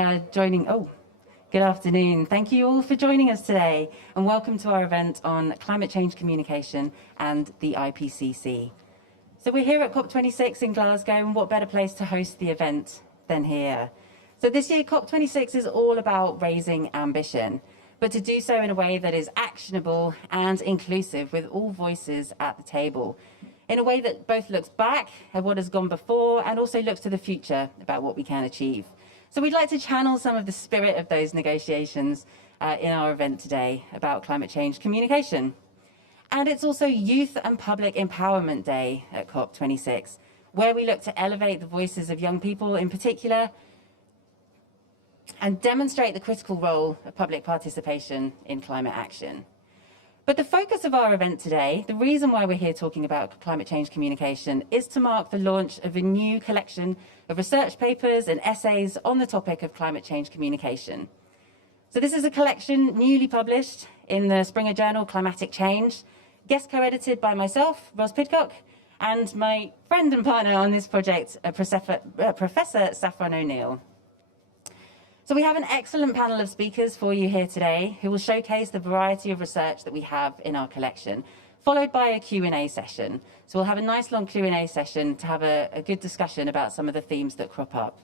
Good afternoon. Thank you all for joining us today, and welcome to our event on climate change communication and the IPCC. So we're here at COP26 in Glasgow, and what better place to host the event than here? So this year, COP26 is all about raising ambition, but to do so in a way that is actionable and inclusive, with all voices at the table, in a way that both looks back at what has gone before and also looks to the future about what we can achieve. So we'd like to channel some of the spirit of those negotiations in our event today about climate change communication. And it's also Youth and Public Empowerment Day at COP26, where we look to elevate the voices of young people in particular and demonstrate the critical role of public participation in climate action. But the focus of our event today, the reason why we're here talking about climate change communication, is to mark the launch of a new collection of research papers and essays on the topic of climate change communication. So this is a collection newly published in the Springer journal Climatic Change, guest co-edited by myself, Ros Pidcock, and my friend and partner on this project, Professor Saffron O'Neill. So we have an excellent panel of speakers for you here today who will showcase the variety of research that we have in our collection, followed by a Q&A session. So we'll have a nice long Q&A session to have a good discussion about some of the themes that crop up.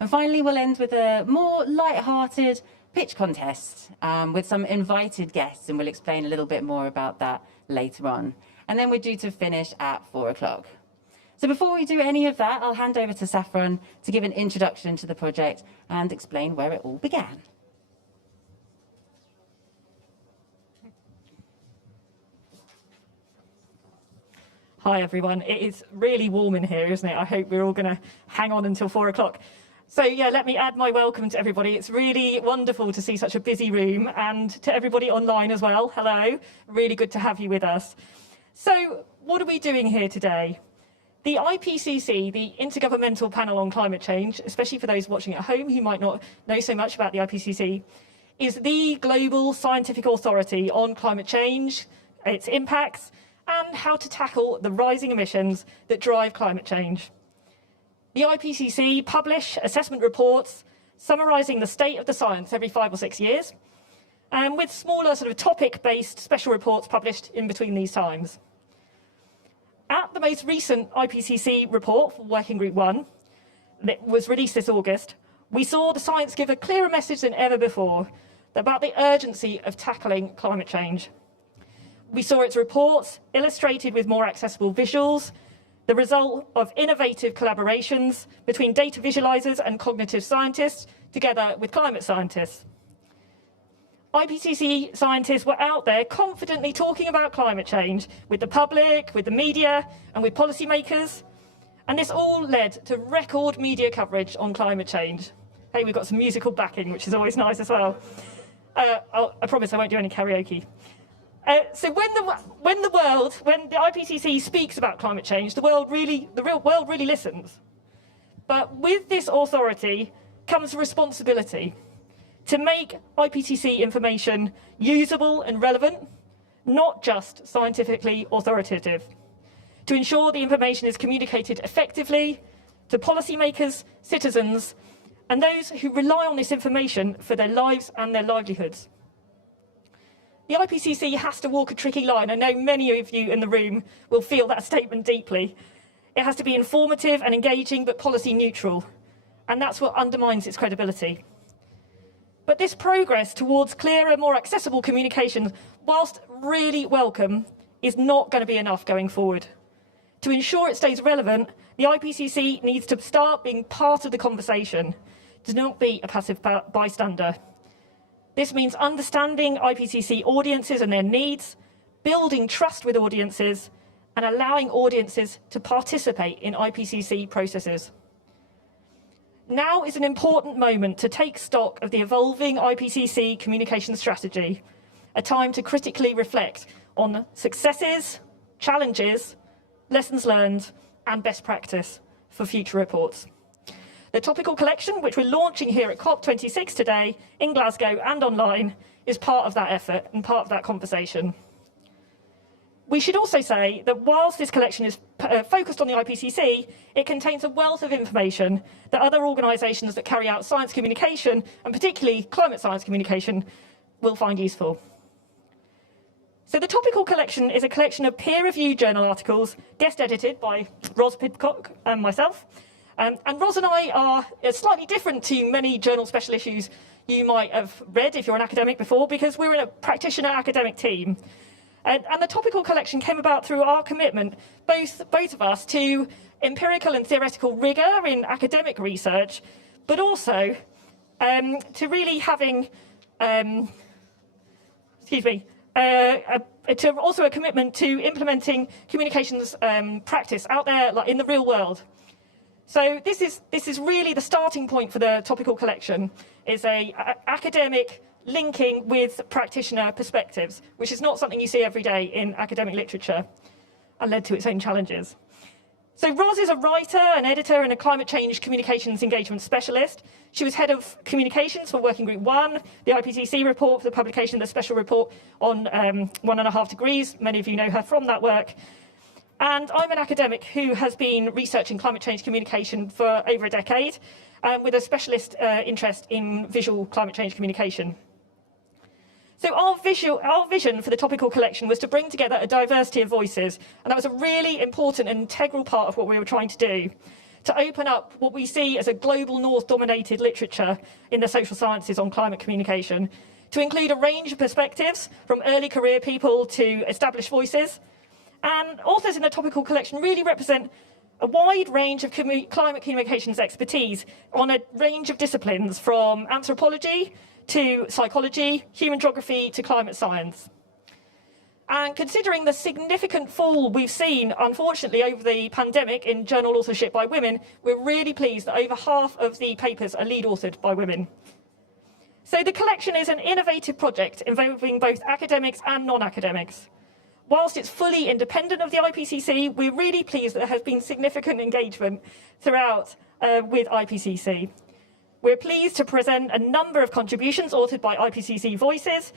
And finally, we'll end with a more light-hearted pitch contest with some invited guests, and we'll explain a little bit more about that later on. And then we're due to finish at 4 o'clock. So before we do any of that, I'll hand over to Saffron to give an introduction to the project and explain where it all began. Hi everyone, it is really warm in here, isn't it? I hope we're all going to hang on until 4 o'clock. So yeah, let me add my welcome to everybody. It's really wonderful to see such a busy room, and to everybody online as well. Hello, really good to have you with us. So what are we doing here today? The IPCC, the Intergovernmental Panel on Climate Change, especially for those watching at home who might not know so much about the IPCC, is the global scientific authority on climate change, its impacts, and how to tackle the rising emissions that drive climate change. The IPCC publish assessment reports summarising the state of the science every 5 or 6 years, and with smaller sort of topic-based special reports published in between these times. At the most recent IPCC report for Working Group 1, that was released this August, we saw the science give a clearer message than ever before about the urgency of tackling climate change. We saw its reports illustrated with more accessible visuals, the result of innovative collaborations between data visualizers and cognitive scientists, together with climate scientists. IPCC scientists were out there confidently talking about climate change with the public, with the media, and with policymakers. And this all led to record media coverage on climate change. Hey, we've got some musical backing, which is always nice as well. I promise I won't do any karaoke. So when the IPCC speaks about climate change, the real world really listens. But with this authority comes responsibility to make IPCC information usable and relevant, not just scientifically authoritative, to ensure the information is communicated effectively to policymakers, citizens, and those who rely on this information for their lives and their livelihoods. The IPCC has to walk a tricky line. I know many of you in the room will feel that statement deeply. It has to be informative and engaging, but policy neutral, and that's what undermines its credibility. But this progress towards clearer, more accessible communication, whilst really welcome, is not going to be enough going forward. To ensure it stays relevant, the IPCC needs to start being part of the conversation, to not be a passive bystander. This means understanding IPCC audiences and their needs, building trust with audiences, and allowing audiences to participate in IPCC processes. Now is an important moment to take stock of the evolving IPCC communication strategy, a time to critically reflect on successes, challenges, lessons learned, and best practice for future reports. The Topical Collection, which we're launching here at COP26 today in Glasgow and online, is part of that effort and part of that conversation. We should also say that whilst this collection is focused on the IPCC, it contains a wealth of information that other organisations that carry out science communication, and particularly climate science communication, will find useful. So the Topical Collection is a collection of peer-reviewed journal articles, guest-edited by Ros Pidcock and myself. And Ros and I are slightly different to many journal special issues you might have read if you're an academic before, because we're in a practitioner academic team. And the Topical Collection came about through our commitment, both of us, to empirical and theoretical rigour in academic research, but also to really having, to also a commitment to implementing communications practice out there, like in the real world. So this is really the starting point for the Topical Collection, is a academic linking with practitioner perspectives, which is not something you see every day in academic literature, and led to its own challenges. So Ros is a writer, an editor, and a climate change communications engagement specialist. She was head of communications for Working Group 1, the IPCC report for the publication of the special report on 1.5 degrees. Many of you know her from that work. And I'm an academic who has been researching climate change communication for over a decade, with a specialist interest in visual climate change communication. So our vision for the Topical Collection was to bring together a diversity of voices, and that was a really important and integral part of what we were trying to do, to open up what we see as a global north-dominated literature in the social sciences on climate communication, to include a range of perspectives, from early career people to established voices. And authors in the Topical Collection really represent a wide range of climate communications expertise on a range of disciplines, from anthropology to psychology, human geography to climate science. And considering the significant fall we've seen, unfortunately, over the pandemic in journal authorship by women, we're really pleased that over half of the papers are lead authored by women. So the collection is an innovative project involving both academics and non-academics. Whilst it's fully independent of the IPCC, we're really pleased that there has been significant engagement throughout with IPCC. We're pleased to present a number of contributions authored by IPCC voices,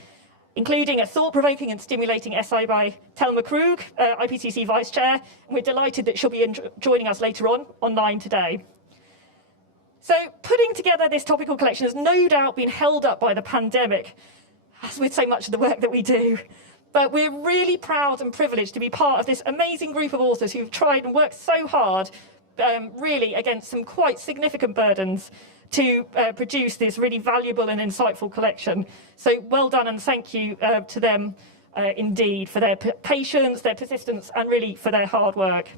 including a thought-provoking and stimulating essay by Thelma Krug, IPCC Vice Chair, and we're delighted that she'll be joining us later on online today. So putting together this Topical Collection has no doubt been held up by the pandemic, as with so much of the work that we do. But we're really proud and privileged to be part of this amazing group of authors who've tried and worked so hard, really against some quite significant burdens, to produce this really valuable and insightful collection. So well done, and thank you to them indeed for their patience, their persistence, and really for their hard work.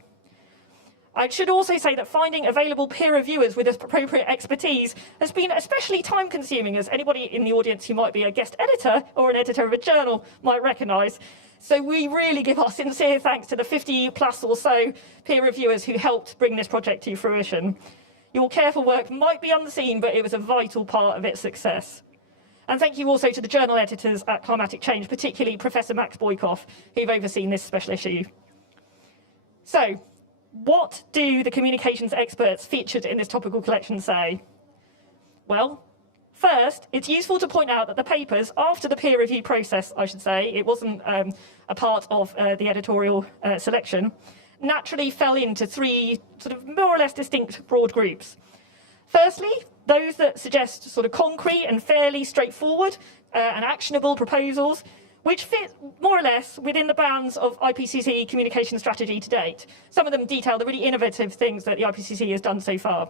I should also say that finding available peer reviewers with appropriate expertise has been especially time-consuming, as anybody in the audience who might be a guest editor or an editor of a journal might recognise. So we really give our sincere thanks to the 50 plus or so peer reviewers who helped bring this project to fruition. Your careful work might be unseen, but it was a vital part of its success. And thank you also to the journal editors at Climatic Change, particularly Professor Max Boykoff, who've overseen this special issue. So, what do the communications experts featured in this Topical Collection say? Well, first, it's useful to point out that the papers, after the peer review process, I should say, it wasn't a part of the editorial selection, naturally fell into three sort of more or less distinct broad groups. Firstly, those that suggest sort of concrete and fairly straightforward and actionable proposals, which fit more or less within the bounds of IPCC communication strategy to date. Some of them detail the really innovative things that the IPCC has done so far,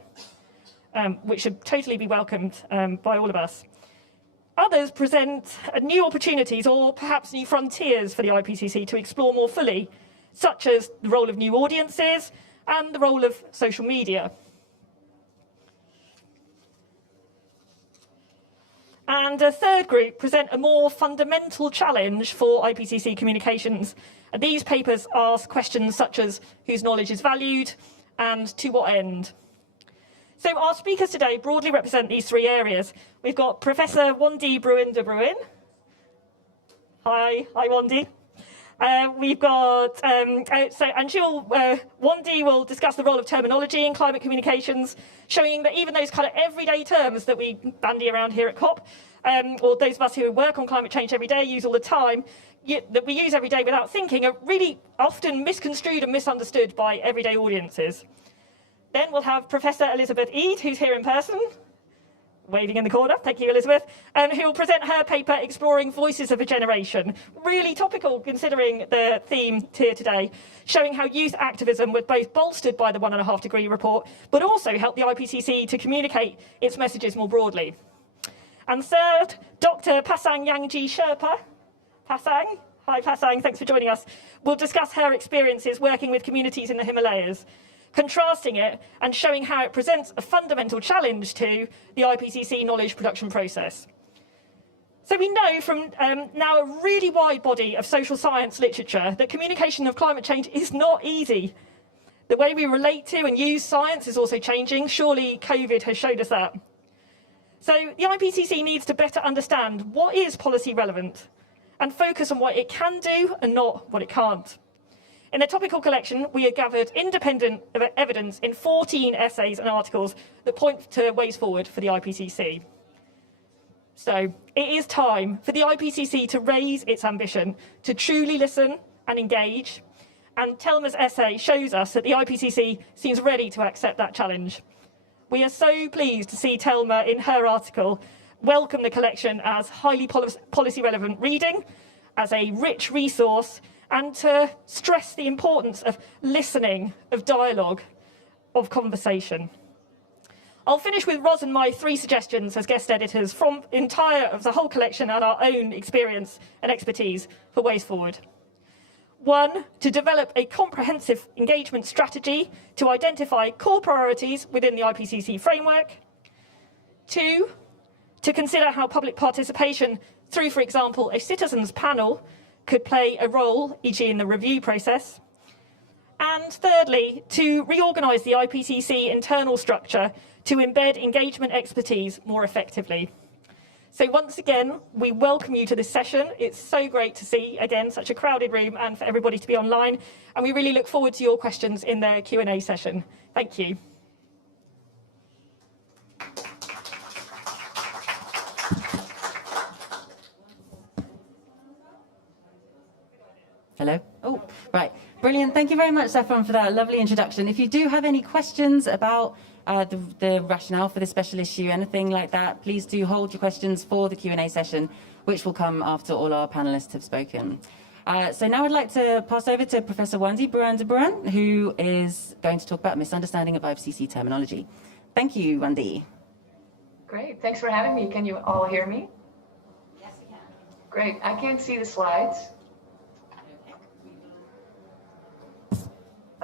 which should totally be welcomed by all of us. Others present new opportunities or perhaps new frontiers for the IPCC to explore more fully, such as the role of new audiences and the role of social media. And a third group present a more fundamental challenge for IPCC communications. And these papers ask questions such as whose knowledge is valued and to what end. So our speakers today broadly represent these three areas. We've got Professor Wendy Bruin de Bruin. Hi, Wendy. We've got, Wendy will discuss the role of terminology in climate communications, showing that even those kind of everyday terms that we bandy around here at COP or those of us who work on climate change every day use all the time, that we use every day without thinking, are really often misconstrued and misunderstood by everyday audiences. Then we'll have Professor Elizabeth Eade, who's here in person, waving in the corner, thank you, Elizabeth, who will present her paper, Exploring Voices of a Generation. Really topical, considering the theme here today, showing how youth activism was both bolstered by the 1.5 degree report, but also helped the IPCC to communicate its messages more broadly. And third, Dr. Pasang Yangji Sherpa. Pasang, hi Pasang, thanks for joining us, will discuss her experiences working with communities in the Himalayas, contrasting it and showing how it presents a fundamental challenge to the IPCC knowledge production process. So we know from now a really wide body of social science literature that communication of climate change is not easy. The way we relate to and use science is also changing. Surely COVID has showed us that. So the IPCC needs to better understand what is policy relevant and focus on what it can do and not what it can't. In the Topical Collection, we have gathered independent evidence in 14 essays and articles that point to ways forward for the IPCC. So it is time for the IPCC to raise its ambition, to truly listen and engage. And Thelma's essay shows us that the IPCC seems ready to accept that challenge. We are so pleased to see Thelma in her article welcome the collection as highly policy relevant reading, as a rich resource, and to stress the importance of listening, of dialogue, of conversation. I'll finish with Ros and my 3 suggestions as guest editors from the whole collection and our own experience and expertise for ways forward. 1, to develop a comprehensive engagement strategy to identify core priorities within the IPCC framework. 2, to consider how public participation through, for example, a citizens' panel could play a role, e.g. in the review process. And thirdly, to reorganise the IPCC internal structure to embed engagement expertise more effectively. So once again, we welcome you to this session. It's so great to see, again, such a crowded room and for everybody to be online. And we really look forward to your questions in the Q&A session. Thank you. Hello? Oh, right. Brilliant. Thank you very much, Saffron, for that lovely introduction. If you do have any questions about the rationale for this special issue, anything like that, please do hold your questions for the Q&A session, which will come after all our panelists have spoken. So now I'd like to pass over to Professor Wandi Buran, who is going to talk about misunderstanding of IPCC terminology. Thank you, Wandi. Great. Thanks for having me. Can you all hear me? Yes, we can. Great. I can't see the slides.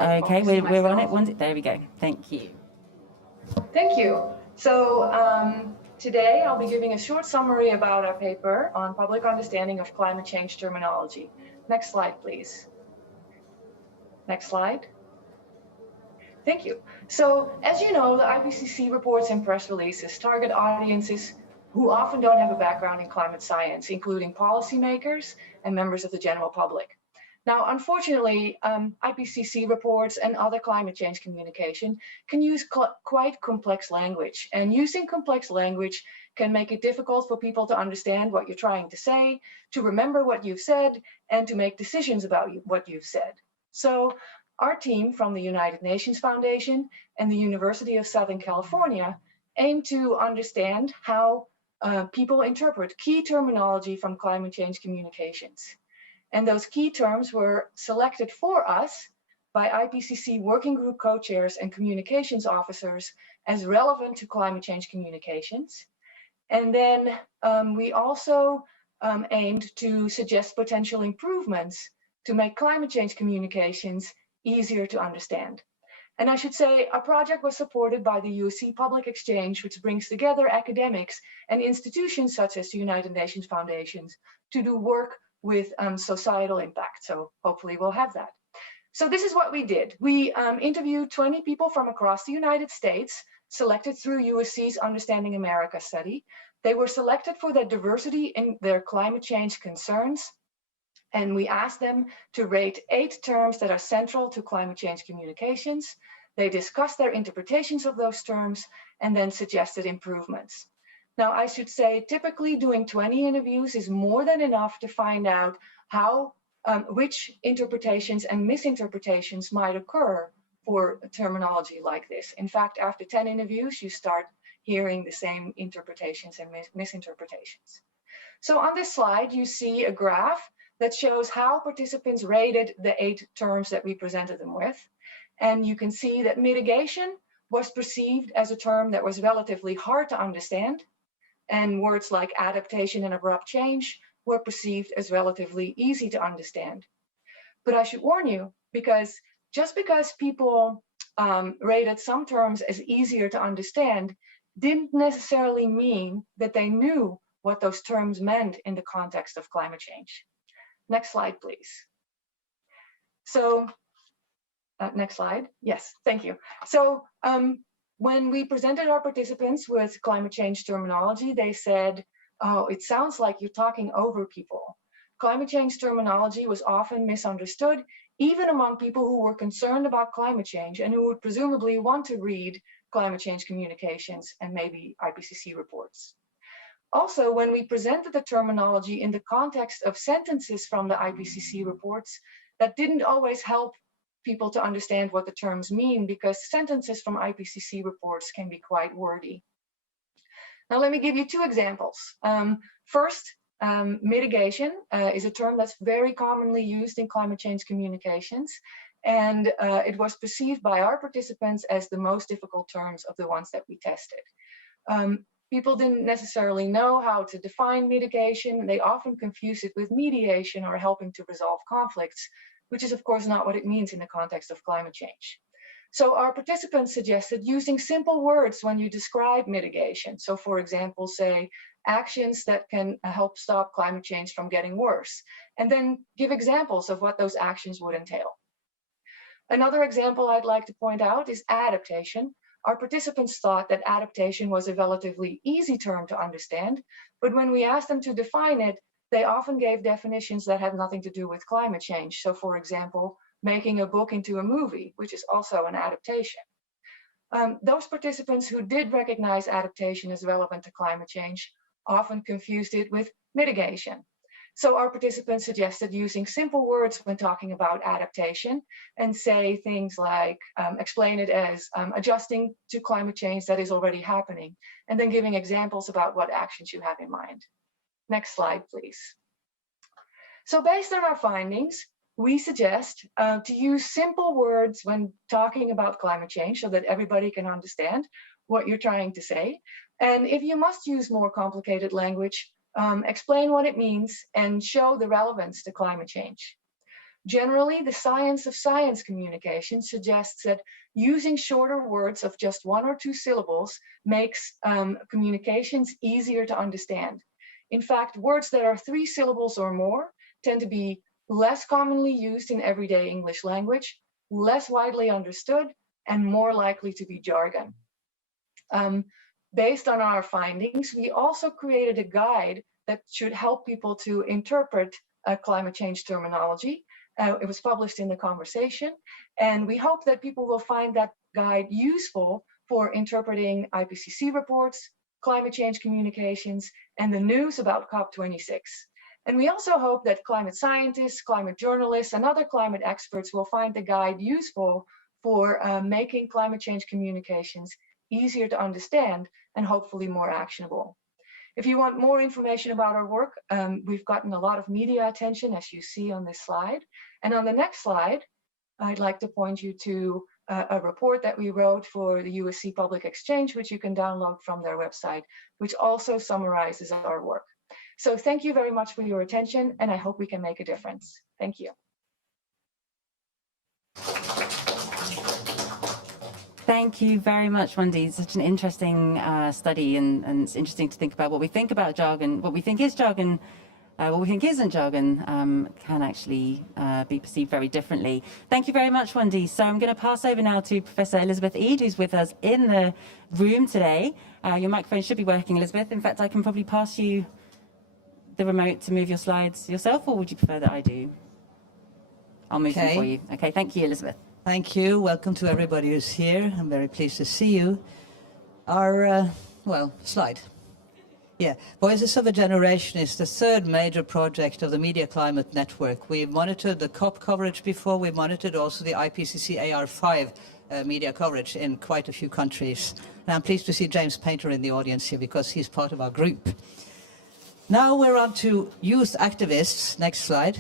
Okay, we're on it. There we go. Thank you. Thank you. So today I'll be giving a short summary about our paper on public understanding of climate change terminology. Next slide, please. Next slide. Thank you. So as you know, the IPCC reports and press releases target audiences who often don't have a background in climate science, including policymakers and members of the general public. Now, unfortunately, IPCC reports and other climate change communication can use quite complex language, and using complex language can make it difficult for people to understand what you're trying to say, to remember what you've said, and to make decisions about what you've said. So our team from the United Nations Foundation and the University of Southern California aim to understand how people interpret key terminology from climate change communications. And those key terms were selected for us by IPCC working group co-chairs and communications officers as relevant to climate change communications. And then we also aimed to suggest potential improvements to make climate change communications easier to understand. And I should say our project was supported by the USC Public Exchange, which brings together academics and institutions such as the United Nations Foundations to do work with societal impact. So hopefully we'll have that. So this is what we did. We interviewed 20 people from across the United States, selected through USC's Understanding America study. They were selected for their diversity in their climate change concerns. And we asked them to rate 8 terms that are central to climate change communications. They discussed their interpretations of those terms and then suggested improvements. Now, I should say, typically doing 20 interviews is more than enough to find out how, which interpretations and misinterpretations might occur for a terminology like this. In fact, after 10 interviews, you start hearing the same interpretations and misinterpretations. So on this slide, you see a graph that shows how participants rated the 8 terms that we presented them with. And you can see that mitigation was perceived as a term that was relatively hard to understand, and words like adaptation and abrupt change were perceived as relatively easy to understand. But I should warn you, because just because people rated some terms as easier to understand didn't necessarily mean that they knew what those terms meant in the context of climate change. Next slide, please. So, next slide. Yes, thank you. So, when we presented our participants with climate change terminology, they said, oh, it sounds like you're talking over people. Climate change terminology was often misunderstood, even among people who were concerned about climate change and who would presumably want to read climate change communications and maybe IPCC reports. Also, when we presented the terminology in the context of sentences from the IPCC reports, that didn't always help people to understand what the terms mean, because sentences from IPCC reports can be quite wordy. Now, let me give you 2 examples. First, mitigation is a term that's very commonly used in climate change communications, and it was perceived by our participants as the most difficult terms of the ones that we tested. People didn't necessarily know how to define mitigation. They often confused it with mediation or helping to resolve conflicts, which is of course not what it means in the context of climate change. So our participants suggested using simple words when you describe mitigation. So for example, say actions that can help stop climate change from getting worse, and then give examples of what those actions would entail. Another example I'd like to point out is adaptation. Our participants thought that adaptation was a relatively easy term to understand, but when we asked them to define it, they often gave definitions that had nothing to do with climate change. So for example, making a book into a movie, which is also an adaptation. Those participants who did recognize adaptation as relevant to climate change often confused it with mitigation. So our participants suggested using simple words when talking about adaptation and say things like, explain it as adjusting to climate change that is already happening, and then giving examples about what actions you have in mind. Next slide, please. So based on our findings, we suggest to use simple words when talking about climate change so that everybody can understand what you're trying to say. And if you must use more complicated language, explain what it means and show the relevance to climate change. Generally, the science of science communication suggests that using shorter words of just 1 or 2 syllables makes communications easier to understand. In fact, words that are 3 syllables or more tend to be less commonly used in everyday English language, less widely understood, and more likely to be jargon. Based on our findings, we also created a guide that should help people to interpret climate change terminology. It was published in The Conversation, and we hope that people will find that guide useful for interpreting IPCC reports, climate change communications, and the news about COP26. And we also hope that climate scientists, climate journalists, and other climate experts will find the guide useful for making climate change communications easier to understand and hopefully more actionable. If you want more information about our work, we've gotten a lot of media attention, as you see on this slide. And on the next slide, I'd like to point you to a report that we wrote for the USC Public Exchange, which you can download from their website, which also summarizes our work. So thank you very much for your attention, and I hope we can make a difference. Thank you. Thank you very much, Wendy. It's such an interesting study, and it's interesting to think about what we think about jargon, what we think is jargon, what we think isn't jargon, can actually be perceived very differently. Thank you very much, Wendy. So I'm going to pass over now to Professor Elizabeth Eade, who's with us in the room today. Your microphone should be working, Elizabeth. In fact, I can probably pass you the remote to move your slides yourself, or would you prefer that I do? I'll move them for you. Okay, thank you, Elizabeth. Thank you. Welcome to everybody who's here. I'm very pleased to see you. Our, slide. Yeah, Voices of a Generation is the third major project of the Media Climate Network. We monitored the COP coverage before, we monitored also the IPCC AR5 media coverage in quite a few countries. And I'm pleased to see James Painter in the audience here because he's part of our group. Now we're on to youth activists. Next slide.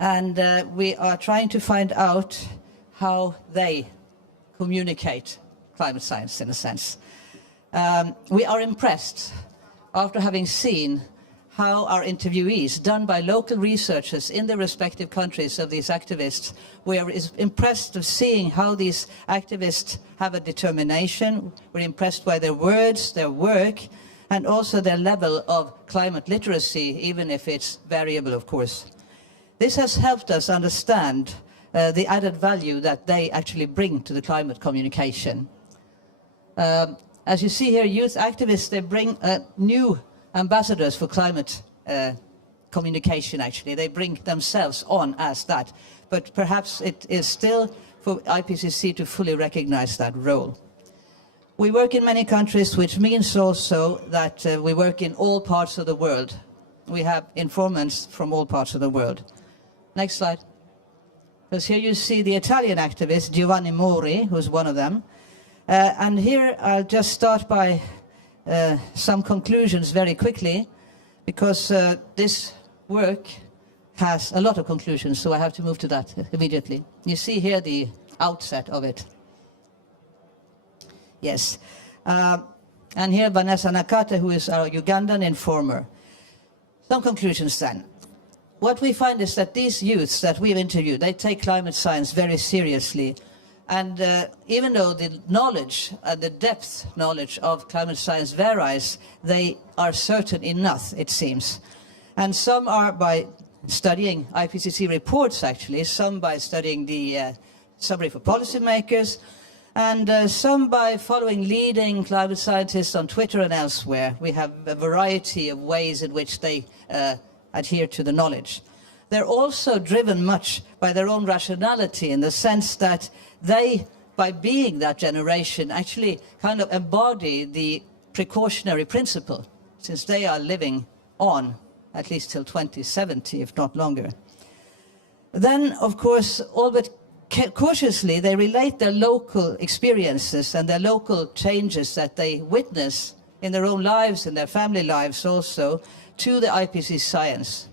And we are trying to find out how they communicate climate science in a sense. We are impressed after having seen how our interviewees, done by local researchers in the respective countries of these activists, we are impressed of seeing how these activists have a determination. We're impressed by their words, their work, and also their level of climate literacy, even if it's variable, of course. This has helped us understand the added value that they actually bring to the climate communication. As you see here, youth activists, they bring new ambassadors for climate communication, actually. They bring themselves on as that. But perhaps it is still for IPCC to fully recognize that role. We work in many countries, which means also that we work in all parts of the world. We have informants from all parts of the world. Next slide. Because here you see the Italian activist, Giovanni Mori, who's one of them. And here I'll just start by some conclusions very quickly, because this work has a lot of conclusions, so I have to move to that immediately. You see here the outset of it. Yes. And here Vanessa Nakate, who is our Ugandan informer. Some conclusions then. What we find is that these youths that we've interviewed, they take climate science very seriously. And even though the knowledge, the depth knowledge of climate science varies, they are certain enough, it seems. And some are by studying IPCC reports, actually, some by studying the summary for policymakers, and some by following leading climate scientists on Twitter and elsewhere. We have a variety of ways in which they adhere to the knowledge. They're also driven much by their own rationality, in the sense that they, by being that generation, actually kind of embody the precautionary principle, since they are living on, at least till 2070, if not longer. Then, of course, all but cautiously, they relate their local experiences and their local changes that they witness in their own lives, in their family lives also, to the IPCC science.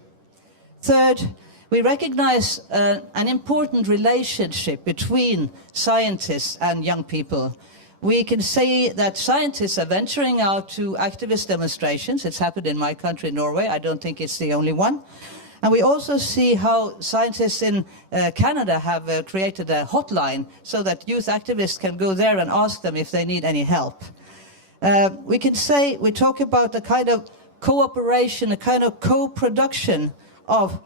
Third, we recognize an important relationship between scientists and young people. We can say that scientists are venturing out to activist demonstrations. It's happened in my country, Norway. I don't think it's the only one. And we also see how scientists in Canada have created a hotline so that youth activists can go there and ask them if they need any help. We can say, we talk about a kind of cooperation, a kind of co-production of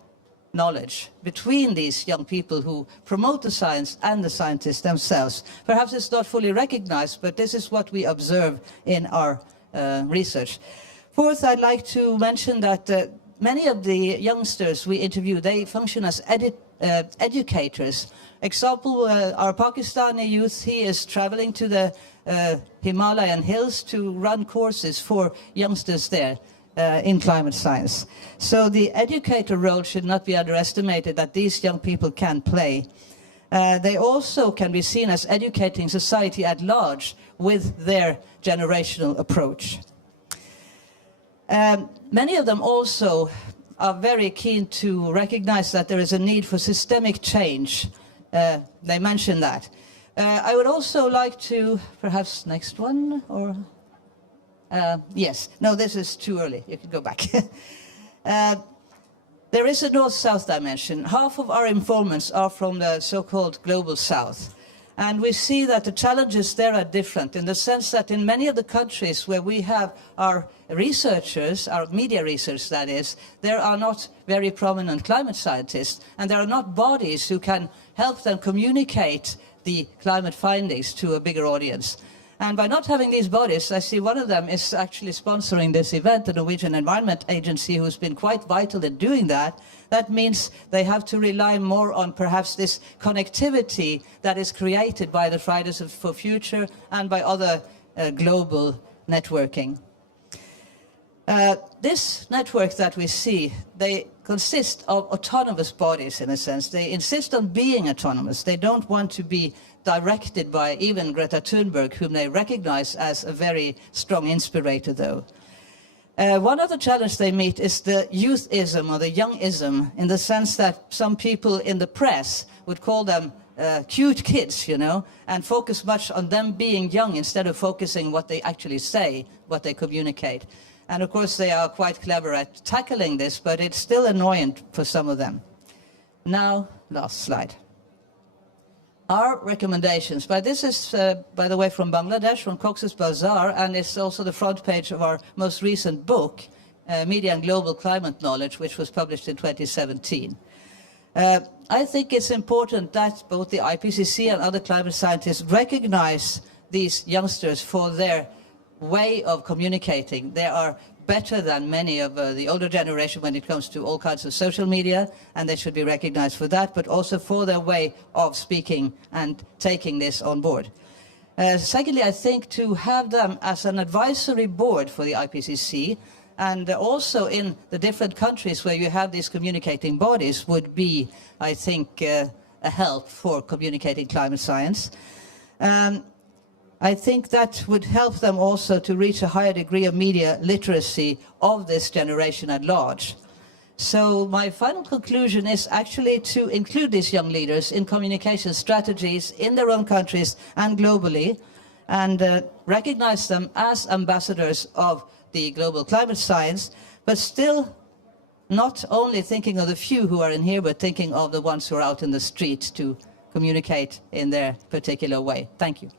knowledge between these young people who promote the science and the scientists themselves. Perhaps it's not fully recognized, but this is what we observe in our research. Fourth, I'd like to mention that many of the youngsters we interview, they function as educators. Example, our Pakistani youth, he is traveling to the Himalayan hills to run courses for youngsters there. In climate science. So the educator role should not be underestimated that these young people can play. They also can be seen as educating society at large with their generational approach. Many of them also are very keen to recognize that there is a need for systemic change. They mention that. I would also like to, perhaps next one, or... yes, no, this is too early. You can go back. There is a north-south dimension. Half of our informants are from the so-called global south. And we see that the challenges there are different, in the sense that in many of the countries where we have our researchers, our media research that is, there are not very prominent climate scientists, and there are not bodies who can help them communicate the climate findings to a bigger audience. And by not having these bodies, I see one of them is actually sponsoring this event, the Norwegian Environment Agency, who's been quite vital in doing that. That means they have to rely more on perhaps this connectivity that is created by the Fridays for Future and by other global networking. This network that we see, they consist of autonomous bodies in a sense. They insist on being autonomous. They don't want to be directed by even Greta Thunberg, whom they recognize as a very strong inspirator, though. One other challenge they meet is the youthism or the youngism, in the sense that some people in the press would call them cute kids, you know, and focus much on them being young instead of focusing what they actually say, what they communicate. And of course they are quite clever at tackling this, but it's still annoying for some of them. Now, last slide. Our recommendations, but this is, by the way, from Bangladesh, from Cox's Bazar, and it's also the front page of our most recent book, Media and Global Climate Knowledge, which was published in 2017. I think it's important that both the IPCC and other climate scientists recognize these youngsters for their way of communicating. They are better than many of the older generation when it comes to all kinds of social media, and they should be recognized for that, but also for their way of speaking and taking this on board. Secondly, I think to have them as an advisory board for the IPCC, and also in the different countries where you have these communicating bodies, would be, I think, a help for communicating climate science. I think that would help them also to reach a higher degree of media literacy of this generation at large. So my final conclusion is actually to include these young leaders in communication strategies in their own countries and globally, and recognize them as ambassadors of the global climate science, but still not only thinking of the few who are in here, but thinking of the ones who are out in the street to communicate in their particular way. Thank you.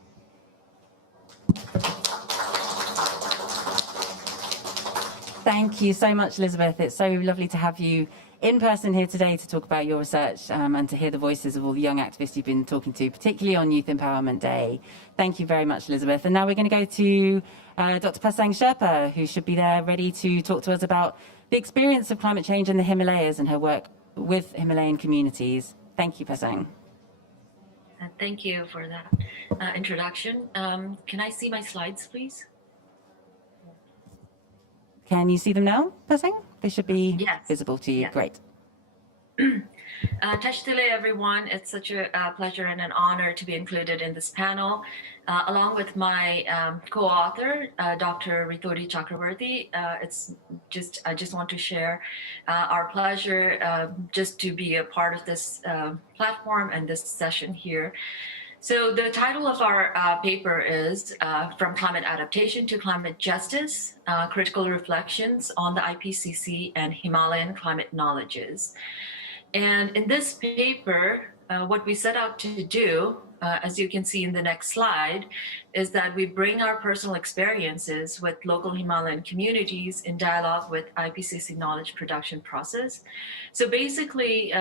Thank you so much, Elizabeth. It's so lovely to have you in person here today to talk about your research and to hear the voices of all the young activists you've been talking to, particularly on Youth Empowerment Day. Thank you very much, Elizabeth. And now we're going to go to Dr. Pasang Sherpa, who should be there ready to talk to us about the experience of climate change in the Himalayas and her work with Himalayan communities. Thank you, Pasang. Thank you for that introduction. Can I see my slides, please? Can you see them now, Pasang? They should be visible to you. Yes. Great. Tashtile, everyone. It's such a pleasure and an honor to be included in this panel, along with my co-author, Dr. Ritori Chakravarti. I just want to share our pleasure just to be a part of this platform and this session here. So the title of our paper is From Climate Adaptation to Climate Justice, Critical Reflections on the IPCC and Himalayan Climate Knowledges. And in this paper, what we set out to do, as you can see in the next slide, is that we bring our personal experiences with local Himalayan communities in dialogue with IPCC knowledge production process. So basically,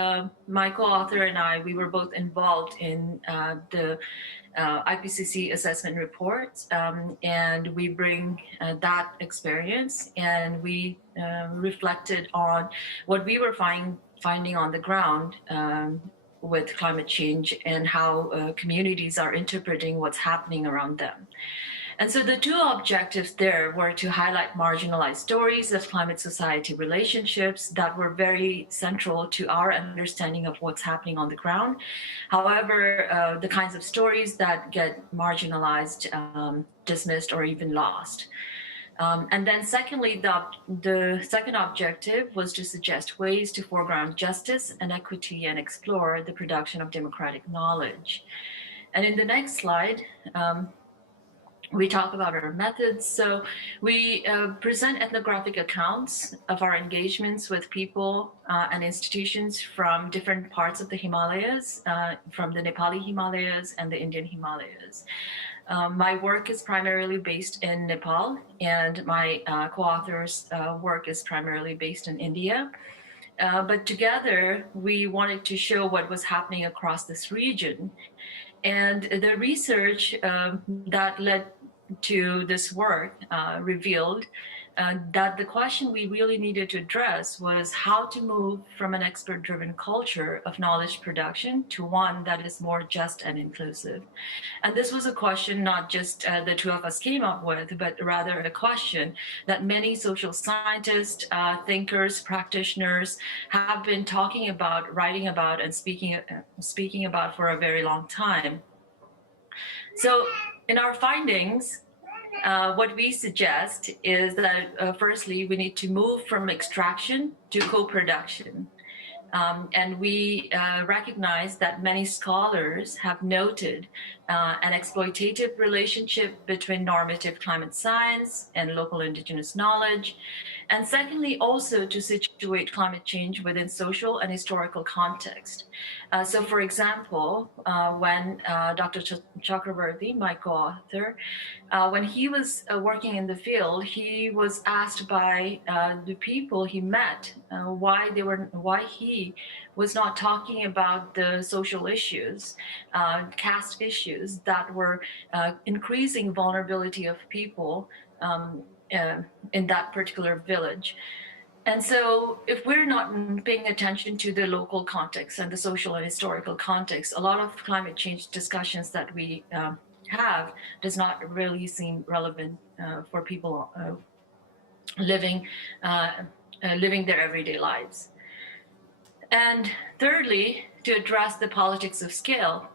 my co-author and I, we were both involved in the IPCC assessment reports, and we bring that experience, and we reflected on what we were finding on the ground with climate change and how communities are interpreting what's happening around them. And so the two objectives there were to highlight marginalized stories of climate society relationships that were very central to our understanding of what's happening on the ground. However, the kinds of stories that get marginalized, dismissed, or even lost. And then secondly, the second objective was to suggest ways to foreground justice and equity and explore the production of democratic knowledge. And in the next slide, we talk about our methods. So we present ethnographic accounts of our engagements with people and institutions from different parts of the Himalayas, from the Nepali Himalayas and the Indian Himalayas. My work is primarily based in Nepal, and my co-author's work is primarily based in India. But together, we wanted to show what was happening across this region. And the research that led to this work revealed that the question we really needed to address was how to move from an expert-driven culture of knowledge production to one that is more just and inclusive. And this was a question not just the two of us came up with, but rather a question that many social scientists, thinkers, practitioners have been talking about, writing about, and speaking about for a very long time. So in our findings, what we suggest is that firstly, we need to move from extraction to co-production. And we recognize that many scholars have noted an exploitative relationship between normative climate science and local indigenous knowledge. And secondly, also to situate climate change within social and historical context. So for example, when Dr. Chakravarty, my co-author, when he was working in the field, he was asked by the people he met why he was not talking about the social issues, caste issues that were increasing vulnerability of people in that particular village. And so if we're not paying attention to the local context and the social and historical context, a lot of climate change discussions that we have does not really seem relevant for people living their everyday lives. And thirdly, to address the politics of scale,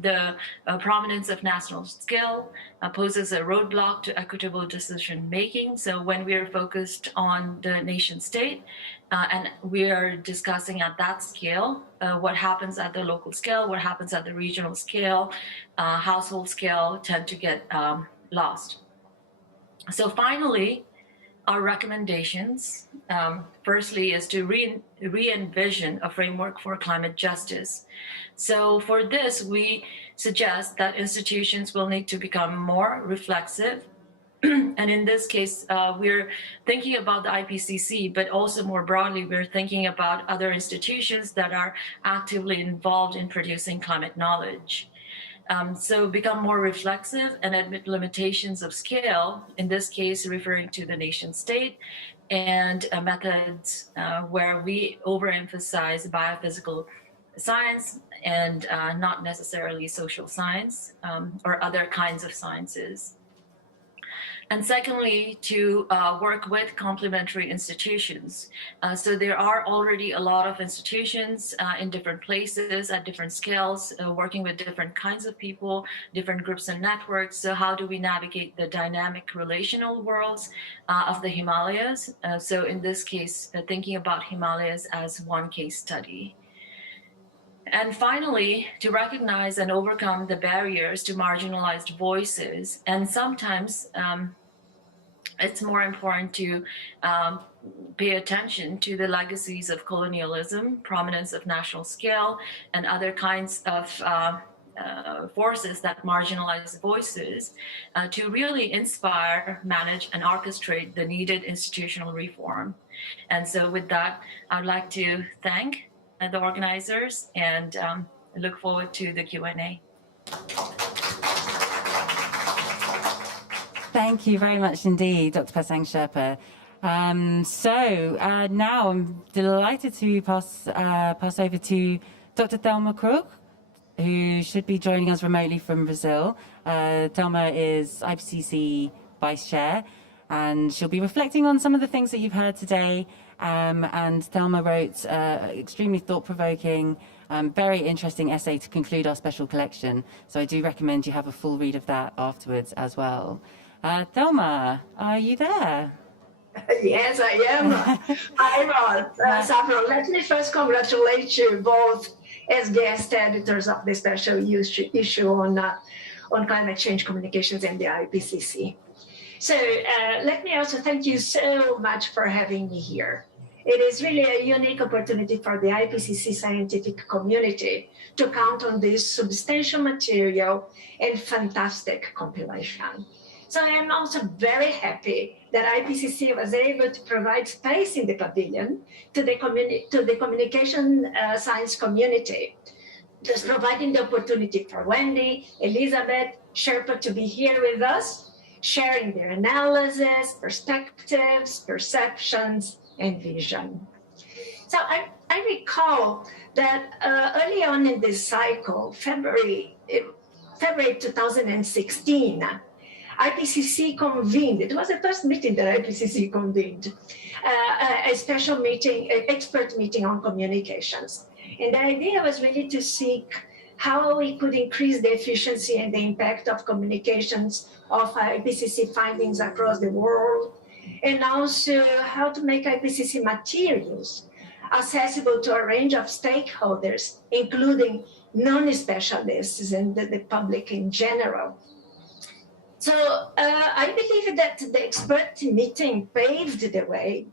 the prominence of national scale poses a roadblock to equitable decision making. So when we are focused on the nation state and we are discussing at that scale, what happens at the local scale, what happens at the regional scale, household scale tend to get lost. So finally, our recommendations, firstly, is to re-envision a framework for climate justice. So for this, we suggest that institutions will need to become more reflexive. And in this case, we're thinking about the IPCC, but also more broadly, we're thinking about other institutions that are actively involved in producing climate knowledge. So become more reflexive and admit limitations of scale, in this case referring to the nation state, and methods where we overemphasize biophysical science and not necessarily social science or other kinds of sciences. And secondly, to work with complementary institutions. So there are already a lot of institutions in different places at different scales, working with different kinds of people, different groups and networks. So how do we navigate the dynamic relational worlds of the Himalayas? So in this case, thinking about Himalayas as one case study. And finally, to recognize and overcome the barriers to marginalized voices. And sometimes it's more important to pay attention to the legacies of colonialism, prominence of national scale, and other kinds of forces that marginalize voices to really inspire, manage, and orchestrate the needed institutional reform. And so with that, I'd like to thank the organizers and look forward to the Q&A. Thank you very much indeed, Dr. Pasang Sherpa. Now I'm delighted to pass over to Dr. Thelma Krug, who should be joining us remotely from Brazil. Thelma is IPCC Vice Chair, and she'll be reflecting on some of the things that you've heard today. And Thelma wrote extremely thought-provoking, very interesting essay to conclude our special collection. So I do recommend you have a full read of that afterwards as well. Thelma, are you there? Yes, I am. Hi, Saffron. Let me first congratulate you both as guest editors of the special issue on climate change communications and the IPCC. So let me also thank you so much for having me here. It is really a unique opportunity for the IPCC scientific community to count on this substantial material and fantastic compilation. So I am also very happy that IPCC was able to provide space in the pavilion to the communication science community, just providing the opportunity for Wendy, Elizabeth, Sherpa to be here with us, sharing their analysis, perspectives, perceptions, and vision. So I recall that early on in this cycle, February 2016, IPCC convened, it was the first meeting that IPCC convened, a special meeting, an expert meeting on communications. And the idea was really to seek how we could increase the efficiency and the impact of communications of IPCC findings across the world, and also how to make IPCC materials accessible to a range of stakeholders, including non-specialists and the public in general. So I believe that the expert meeting paved the way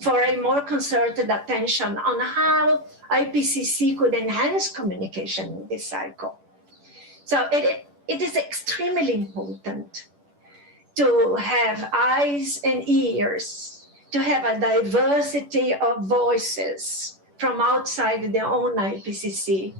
for a more concerted attention on how IPCC could enhance communication in this cycle. So it is extremely important to have eyes and ears, to have a diversity of voices from outside their own IPCC.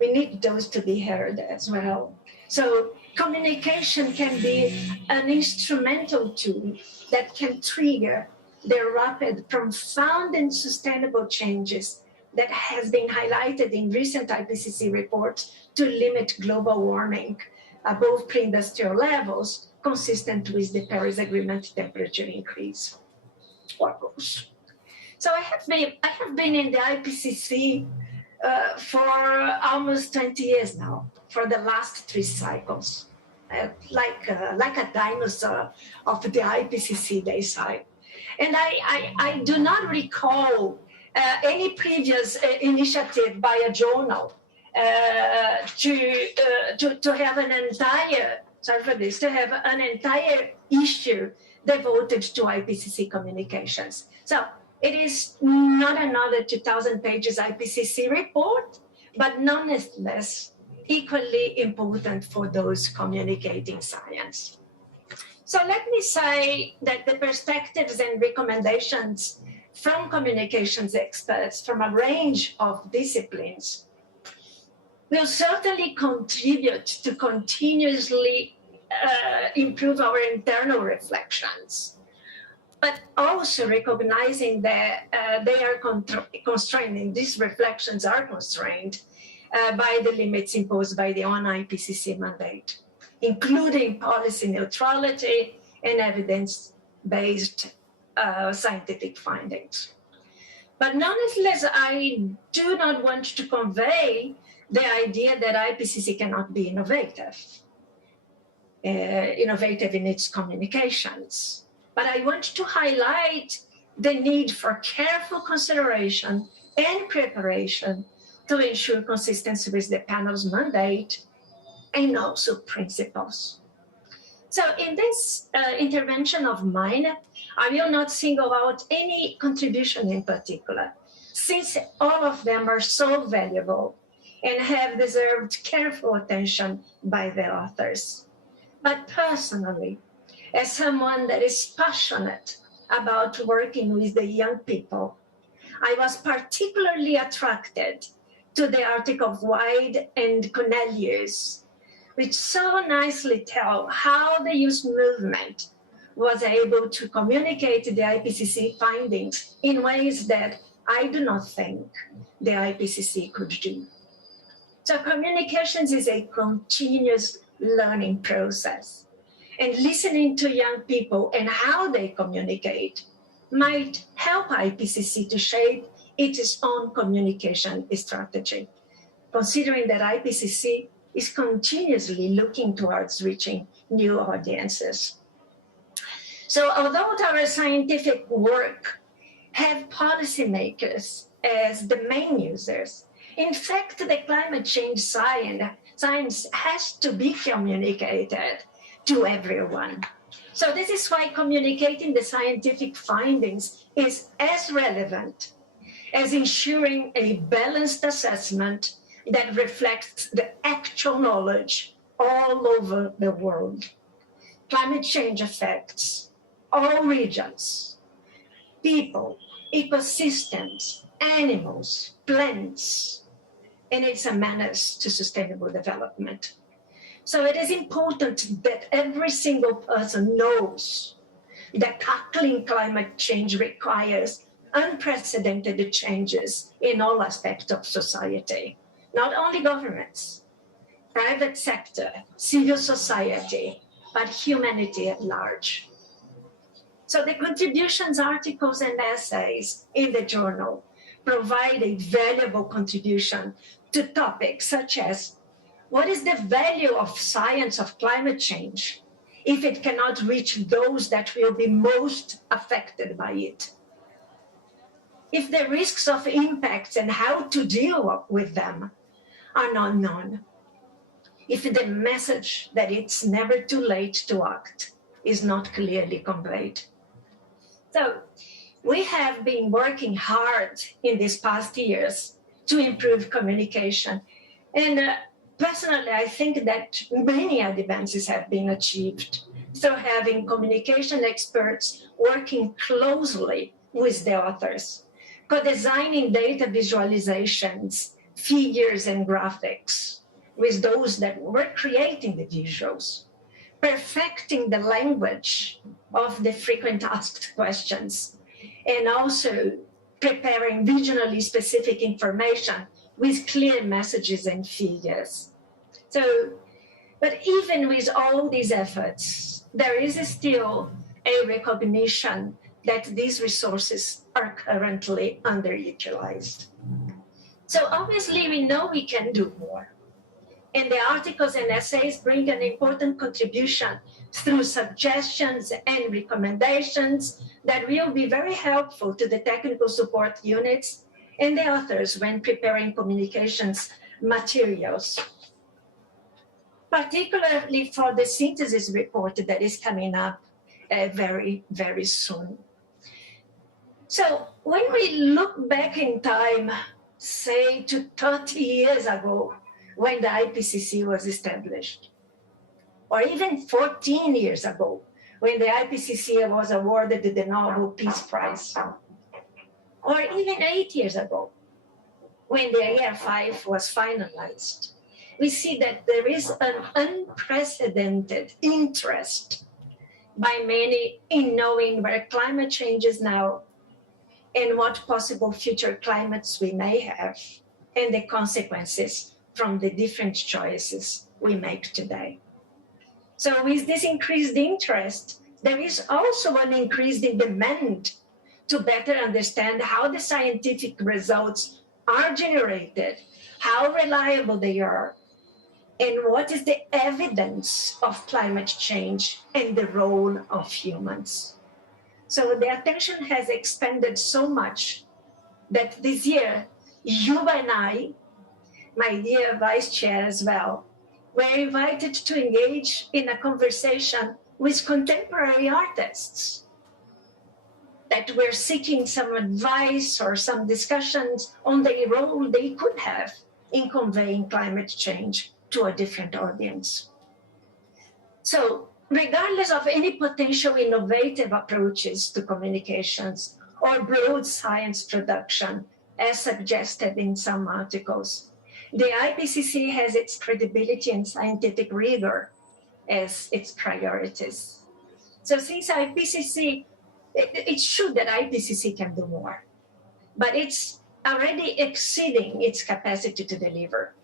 We need those to be heard as well. So communication can be an instrumental tool that can trigger the rapid, profound, and sustainable changes that has been highlighted in recent IPCC reports to limit global warming above pre-industrial levels, consistent with the Paris Agreement temperature increase or goals. So I have been in the IPCC for almost 20 years now, for the last 3 cycles, like a dinosaur of the IPCC, they say. And I do not recall any previous initiative by a journal to have an entire, sorry for this, to have an entire issue devoted to IPCC communications. So it is not another 2,000 pages IPCC report, but nonetheless equally important for those communicating science. So let me say that the perspectives and recommendations from communications experts from a range of disciplines will certainly contribute to continuously improve our internal reflections, but also recognizing that they are constrained, and these reflections are constrained by the limits imposed by the IPCC mandate, including policy neutrality and evidence-based scientific findings. But nonetheless, I do not want to convey the idea that IPCC cannot be innovative in its communications. But I want to highlight the need for careful consideration and preparation to ensure consistency with the panel's mandate and also principles. So in this intervention of mine, I will not single out any contribution in particular, since all of them are so valuable and have deserved careful attention by the authors. But personally, as someone that is passionate about working with the young people, I was particularly attracted to the article of Wide and Cornelius, which so nicely tell how the youth movement was able to communicate the IPCC findings in ways that I do not think the IPCC could do. So communications is a continuous learning process, and listening to young people and how they communicate might help IPCC to shape its own communication strategy, considering that IPCC is continuously looking towards reaching new audiences. So although our scientific work have policymakers as the main users, in fact, the climate change science has to be communicated to everyone. So this is why communicating the scientific findings is as relevant as ensuring a balanced assessment that reflects the actual knowledge all over the world. Climate change affects all regions, people, ecosystems, animals, plants, and it's a menace to sustainable development. So it is important that every single person knows that tackling climate change requires unprecedented changes in all aspects of society, not only governments, private sector, civil society, but humanity at large. So the contributions, articles, and essays in the journal provide a valuable contribution to topics such as what is the value of science of climate change if it cannot reach those that will be most affected by it? If the risks of impacts and how to deal with them are not known? If the message that it's never too late to act is not clearly conveyed? So we have been working hard in these past years to improve communication. And personally, I think that many advances have been achieved through having communication experts working closely with the authors, co-designing data visualizations, figures, and graphics with those that were creating the visuals, perfecting the language of the frequent asked questions, and also preparing regionally specific information with clear messages and figures. So, but even with all these efforts, there is still a recognition that these resources are currently underutilized. So obviously we know we can do more. And the articles and essays bring an important contribution through suggestions and recommendations that will be very helpful to the technical support units and the authors when preparing communications materials, particularly for the synthesis report that is coming up very, very soon. So when we look back in time, say to 30 years ago, when the IPCC was established, or even 14 years ago, when the IPCC was awarded the Nobel Peace Prize, or even 8 years ago, when the AR5 was finalized, we see that there is an unprecedented interest by many in knowing where climate change is now and what possible future climates we may have, and the consequences from the different choices we make today. So with this increased interest, there is also an increase in demand to better understand how the scientific results are generated, how reliable they are, and what is the evidence of climate change and the role of humans. So the attention has expanded so much that this year, you and I, my dear Vice Chair as well, were invited to engage in a conversation with contemporary artists that were seeking some advice or some discussions on the role they could have in conveying climate change to a different audience. So regardless of any potential innovative approaches to communications or broad science production, as suggested in some articles, the IPCC has its credibility and scientific rigor as its priorities. So since IPCC, it's true that IPCC can do more, but it's already exceeding its capacity to deliver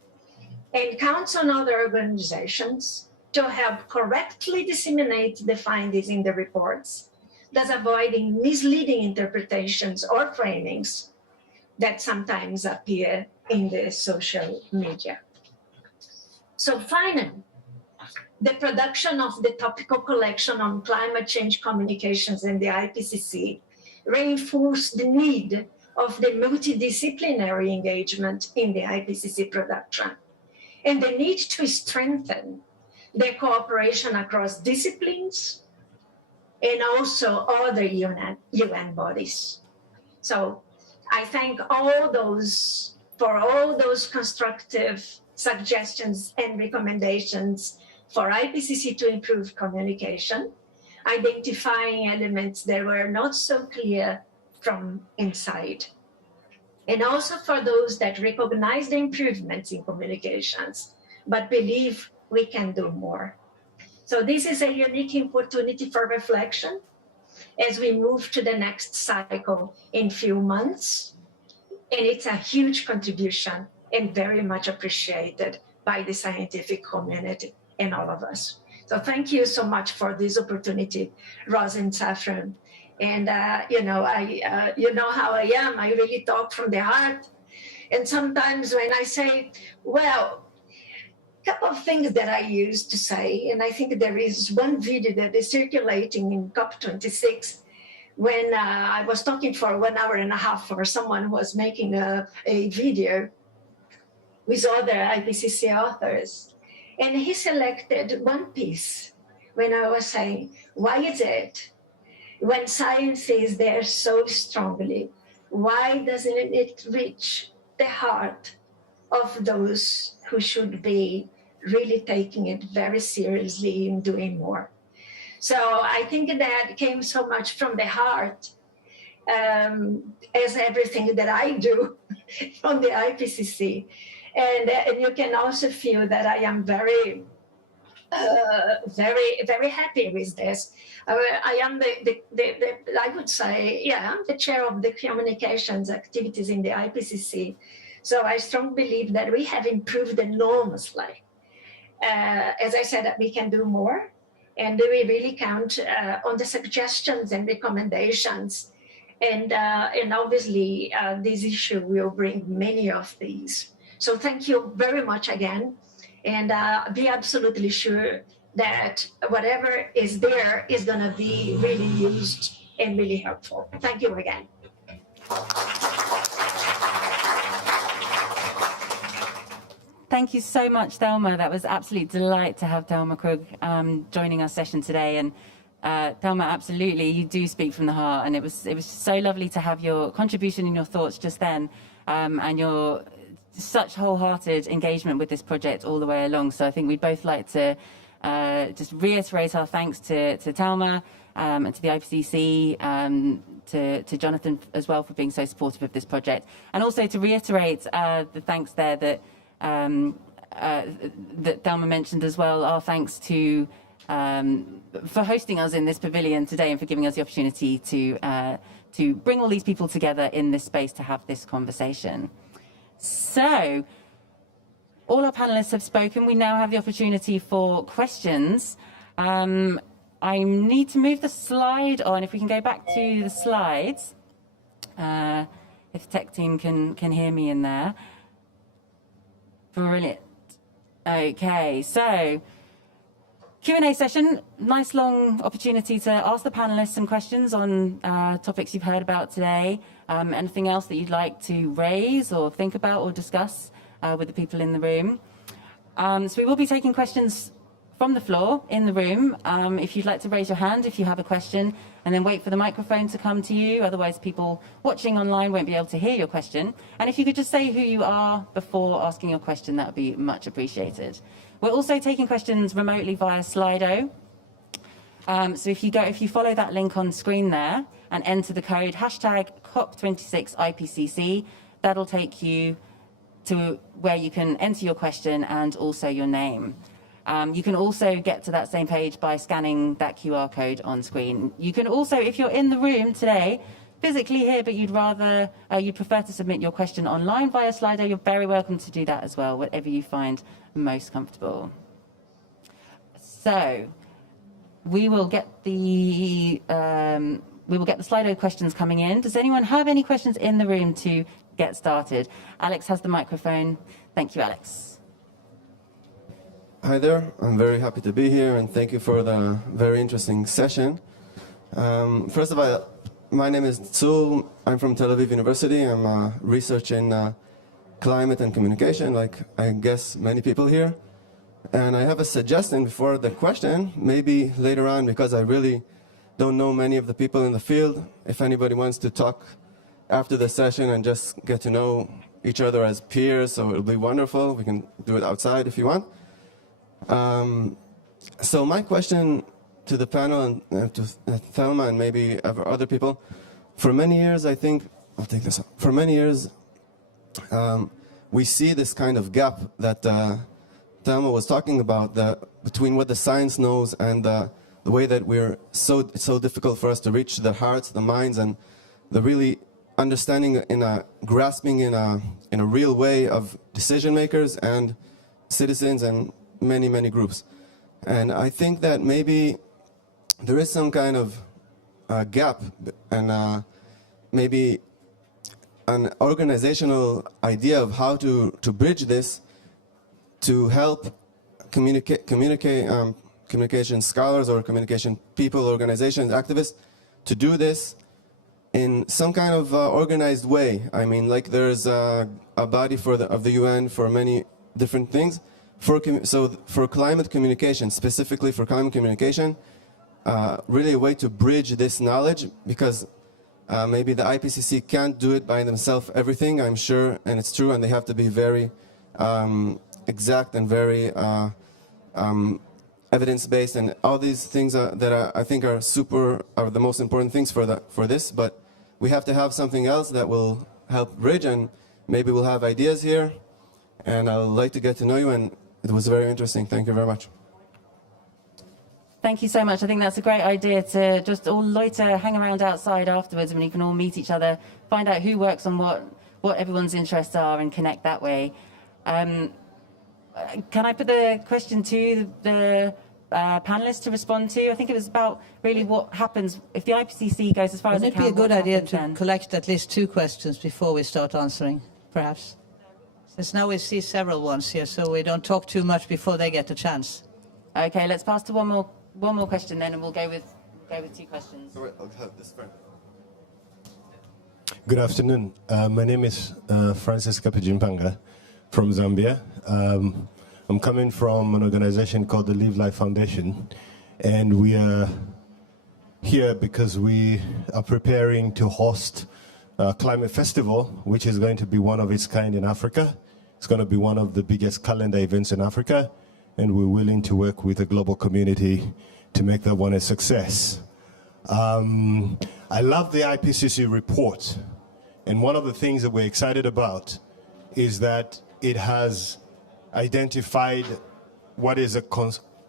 and counts on other organizations to help correctly disseminate the findings in the reports, thus avoiding misleading interpretations or framings that sometimes appear in the social media. So finally, the production of the Topical Collection on Climate Change Communications in the IPCC reinforced the need of the multidisciplinary engagement in the IPCC production and the need to strengthen the cooperation across disciplines and also other UN bodies. So I thank for all those constructive suggestions and recommendations for IPCC to improve communication, identifying elements that were not so clear from inside. And also for those that recognize the improvements in communications, but believe we can do more. So this is a unique opportunity for reflection as we move to the next cycle in few months. And it's a huge contribution and very much appreciated by the scientific community and all of us. So thank you so much for this opportunity, Roz and Saffron. And you know how I am. I really talk from the heart. And sometimes when I say, well, a couple of things that I used to say, and I think there is one video that is circulating in COP26 when I was talking for 1 hour and a half, or someone was making a video with other IPCC authors. And he selected one piece when I was saying, why is it when science is there so strongly, why doesn't it reach the heart of those who should be really taking it very seriously and doing more? So I think that came so much from the heart, as everything that I do from the IPCC. And you can also feel that I am very, very happy with this. I am I would say, yeah, I'm the chair of the communications activities in the IPCC. So I strongly believe that we have improved enormously. As I said, that we can do more, and we really count on the suggestions and recommendations. And obviously, this issue will bring many of these. So thank you very much again, and be absolutely sure that whatever is there is going to be really used and really helpful. Thank you again. Thank you so much, Thelma. That was absolute delight to have Thelma Krug joining our session today. And Thelma, absolutely, you do speak from the heart, and it was so lovely to have your contribution and your thoughts just then, and your such wholehearted engagement with this project all the way along. So I think we'd both like to just reiterate our thanks to Thelma and to the IPCC, to Jonathan as well for being so supportive of this project, and also to reiterate the thanks there that Thelma mentioned as well. Our thanks to for hosting us in this pavilion today and for giving us the opportunity to bring all these people together in this space to have this conversation. So, all our panelists have spoken. We now have the opportunity for questions. I need to move the slide on. If we can go back to the slides, if the tech team can hear me in there. Brilliant. Okay, so Q&A session, nice long opportunity to ask the panelists some questions on topics you've heard about today. Anything else that you'd like to raise or think about or discuss with the people in the room. So we will be taking questions from the floor in the room. If you'd like to raise your hand if you have a question, and then wait for the microphone to come to you. Otherwise, people watching online won't be able to hear your question. And if you could just say who you are before asking your question, that would be much appreciated. We're also taking questions remotely via Slido. So if you follow that link on screen there and enter the code #COP26IPCC, that'll take you to where you can enter your question and also your name. You can also get to that same page by scanning that QR code on screen. You can also, if you're in the room today, physically here, but you'd prefer to submit your question online via Slido, you're very welcome to do that as well, whatever you find most comfortable. So we will get the Slido questions coming in. Does anyone have any questions in the room to get started? Alex has the microphone. Thank you, Alex. Hi there. I'm very happy to be here, and thank you for the very interesting session. First of all, my name is Tzul. I'm from Tel Aviv University. I'm researching climate and communication, like I guess many people here. And I have a suggestion before the question, maybe later on, because I really don't know many of the people in the field. If anybody wants to talk after the session and just get to know each other as peers, so it'll be wonderful. We can do it outside if you want. So my question to the panel and to Thelma and maybe other people, for many years, I think, I'll take this up. For many years, we see this kind of gap that Thelma was talking about, between what the science knows and the way that it's so difficult for us to reach the hearts, the minds, and the really understanding grasping in a real way of decision makers and citizens and many groups. And I think that maybe there is some kind of gap and maybe an organizational idea of how to bridge this to help communication scholars or communication people, organizations, activists to do this in some kind of organized way. I mean, like there's a body of the UN for many different things. So for climate communication, specifically for climate communication, really a way to bridge this knowledge, because maybe the IPCC can't do it by themselves, everything, I'm sure, and it's true, and they have to be very exact and very evidence-based, and all these things that I think are the most important things for this. But we have to have something else that will help bridge, and maybe we'll have ideas here. And I would like to get to know you, and it was very interesting. Thank you very much. Thank you so much. I think that's a great idea to just all loiter, hang around outside afterwards, and you can all meet each other, find out who works on what everyone's interests are, and connect that way. Can I put the question to the panelists to respond to? I think it was about really what happens if the IPCC goes as far as it can. Wouldn't it be a good idea to then? collect at least 2 questions before we start answering, perhaps? Since now we see several ones here, so we don't talk too much before they get a chance. Okay, let's pass to one more question then, and we'll go with 2 questions. Sorry, I'll have this friend. Good afternoon. My name is Francis Kapijimpanga from Zambia. I'm coming from an organization called the Live Life Foundation, and we are here because we are preparing to host a climate festival, which is going to be one of its kind in Africa. It's going to be one of the biggest calendar events in Africa, and we're willing to work with the global community to make that one a success. I love the IPCC report, and one of the things that we're excited about is that it has identified what is a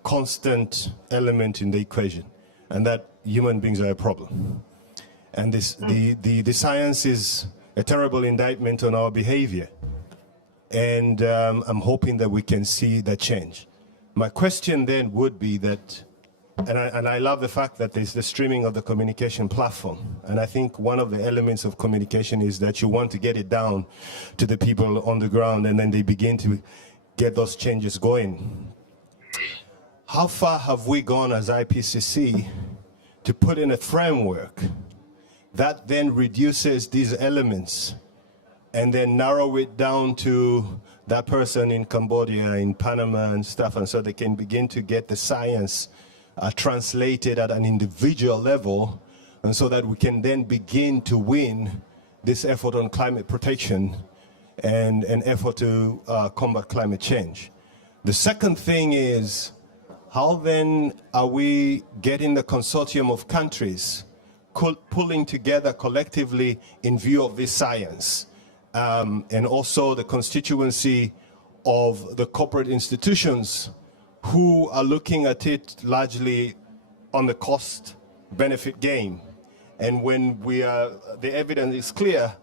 constant element in the equation, and that human beings are a problem. And the science is a terrible indictment on our behavior. And I'm hoping that we can see that change. My question then would be that, and I love the fact that there's the streaming of the communication platform. And I think one of the elements of communication is that you want to get it down to the people on the ground, and then they begin to get those changes going. How far have we gone as IPCC to put in a framework that then reduces these elements and then narrow it down to that person in Cambodia, in Panama and stuff, and so they can begin to get the science translated at an individual level, and so that we can then begin to win this effort on climate protection and an effort to combat climate change. The second thing is, how then are we getting the consortium of countries pulling together collectively in view of this science, and also the constituency of the corporate institutions who are looking at it largely on the cost-benefit game. And when the evidence is clear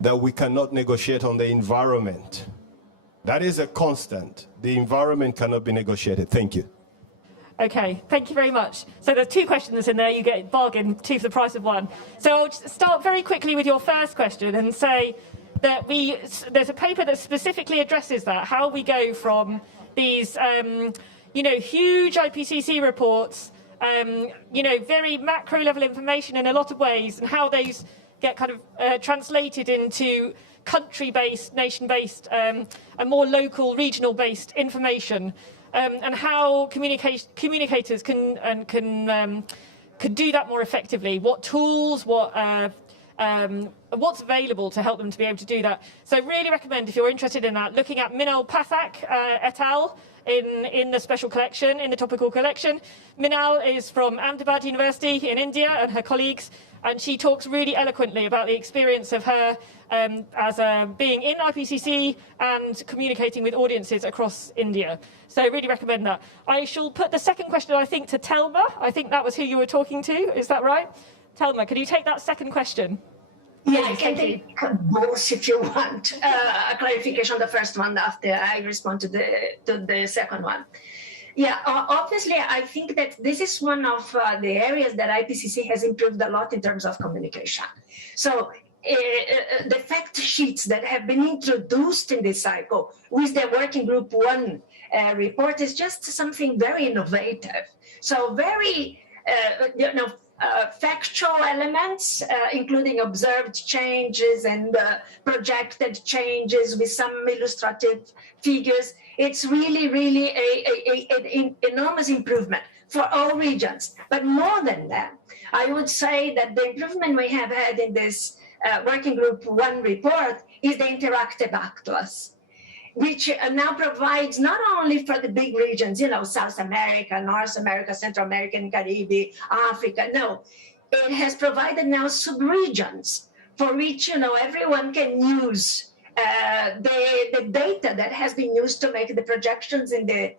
that we cannot negotiate on the environment. That is a constant. The environment cannot be negotiated. Thank you. Okay, thank you very much. So there's 2 questions in there. You get bargain 2 for the price of 1. So I'll just start very quickly with your first question and say that there's a paper that specifically addresses that, how we go from these, huge IPCC reports, very macro level information in a lot of ways, and how those get kind of translated into country-based, nation-based, and more local, regional-based information, and how communicators can do that more effectively. What tools, what what's available to help them to be able to do that. So really recommend, if you're interested in that, looking at Minal Pathak et al. In the special collection, in the topical collection. Minal is from Ahmedabad University in India and her colleagues, and she talks really eloquently about the experience of her as being in IPCC and communicating with audiences across India. So really recommend that. I shall put the second question, I think, to Thelma. I think that was who you were talking to. Is that right? Thelma, could you take that second question? Yeah, I can take both if you want. A clarification on the first one after I respond to the second one. Yeah, obviously, I think that this is one of the areas that IPCC has improved a lot in terms of communication. So the fact sheets that have been introduced in this cycle with the Working Group 1 report is just something very innovative. So very, factual elements, including observed changes and projected changes with some illustrative figures. It's really, really an enormous improvement for all regions. But more than that, I would say that the improvement we have had in this Working Group 1 report is the interactive atlas, which now provides not only for the big regions, South America, North America, Central America, and Caribbean, Africa. No, it has provided now sub-regions for which, everyone can use the data that has been used to make the projections in the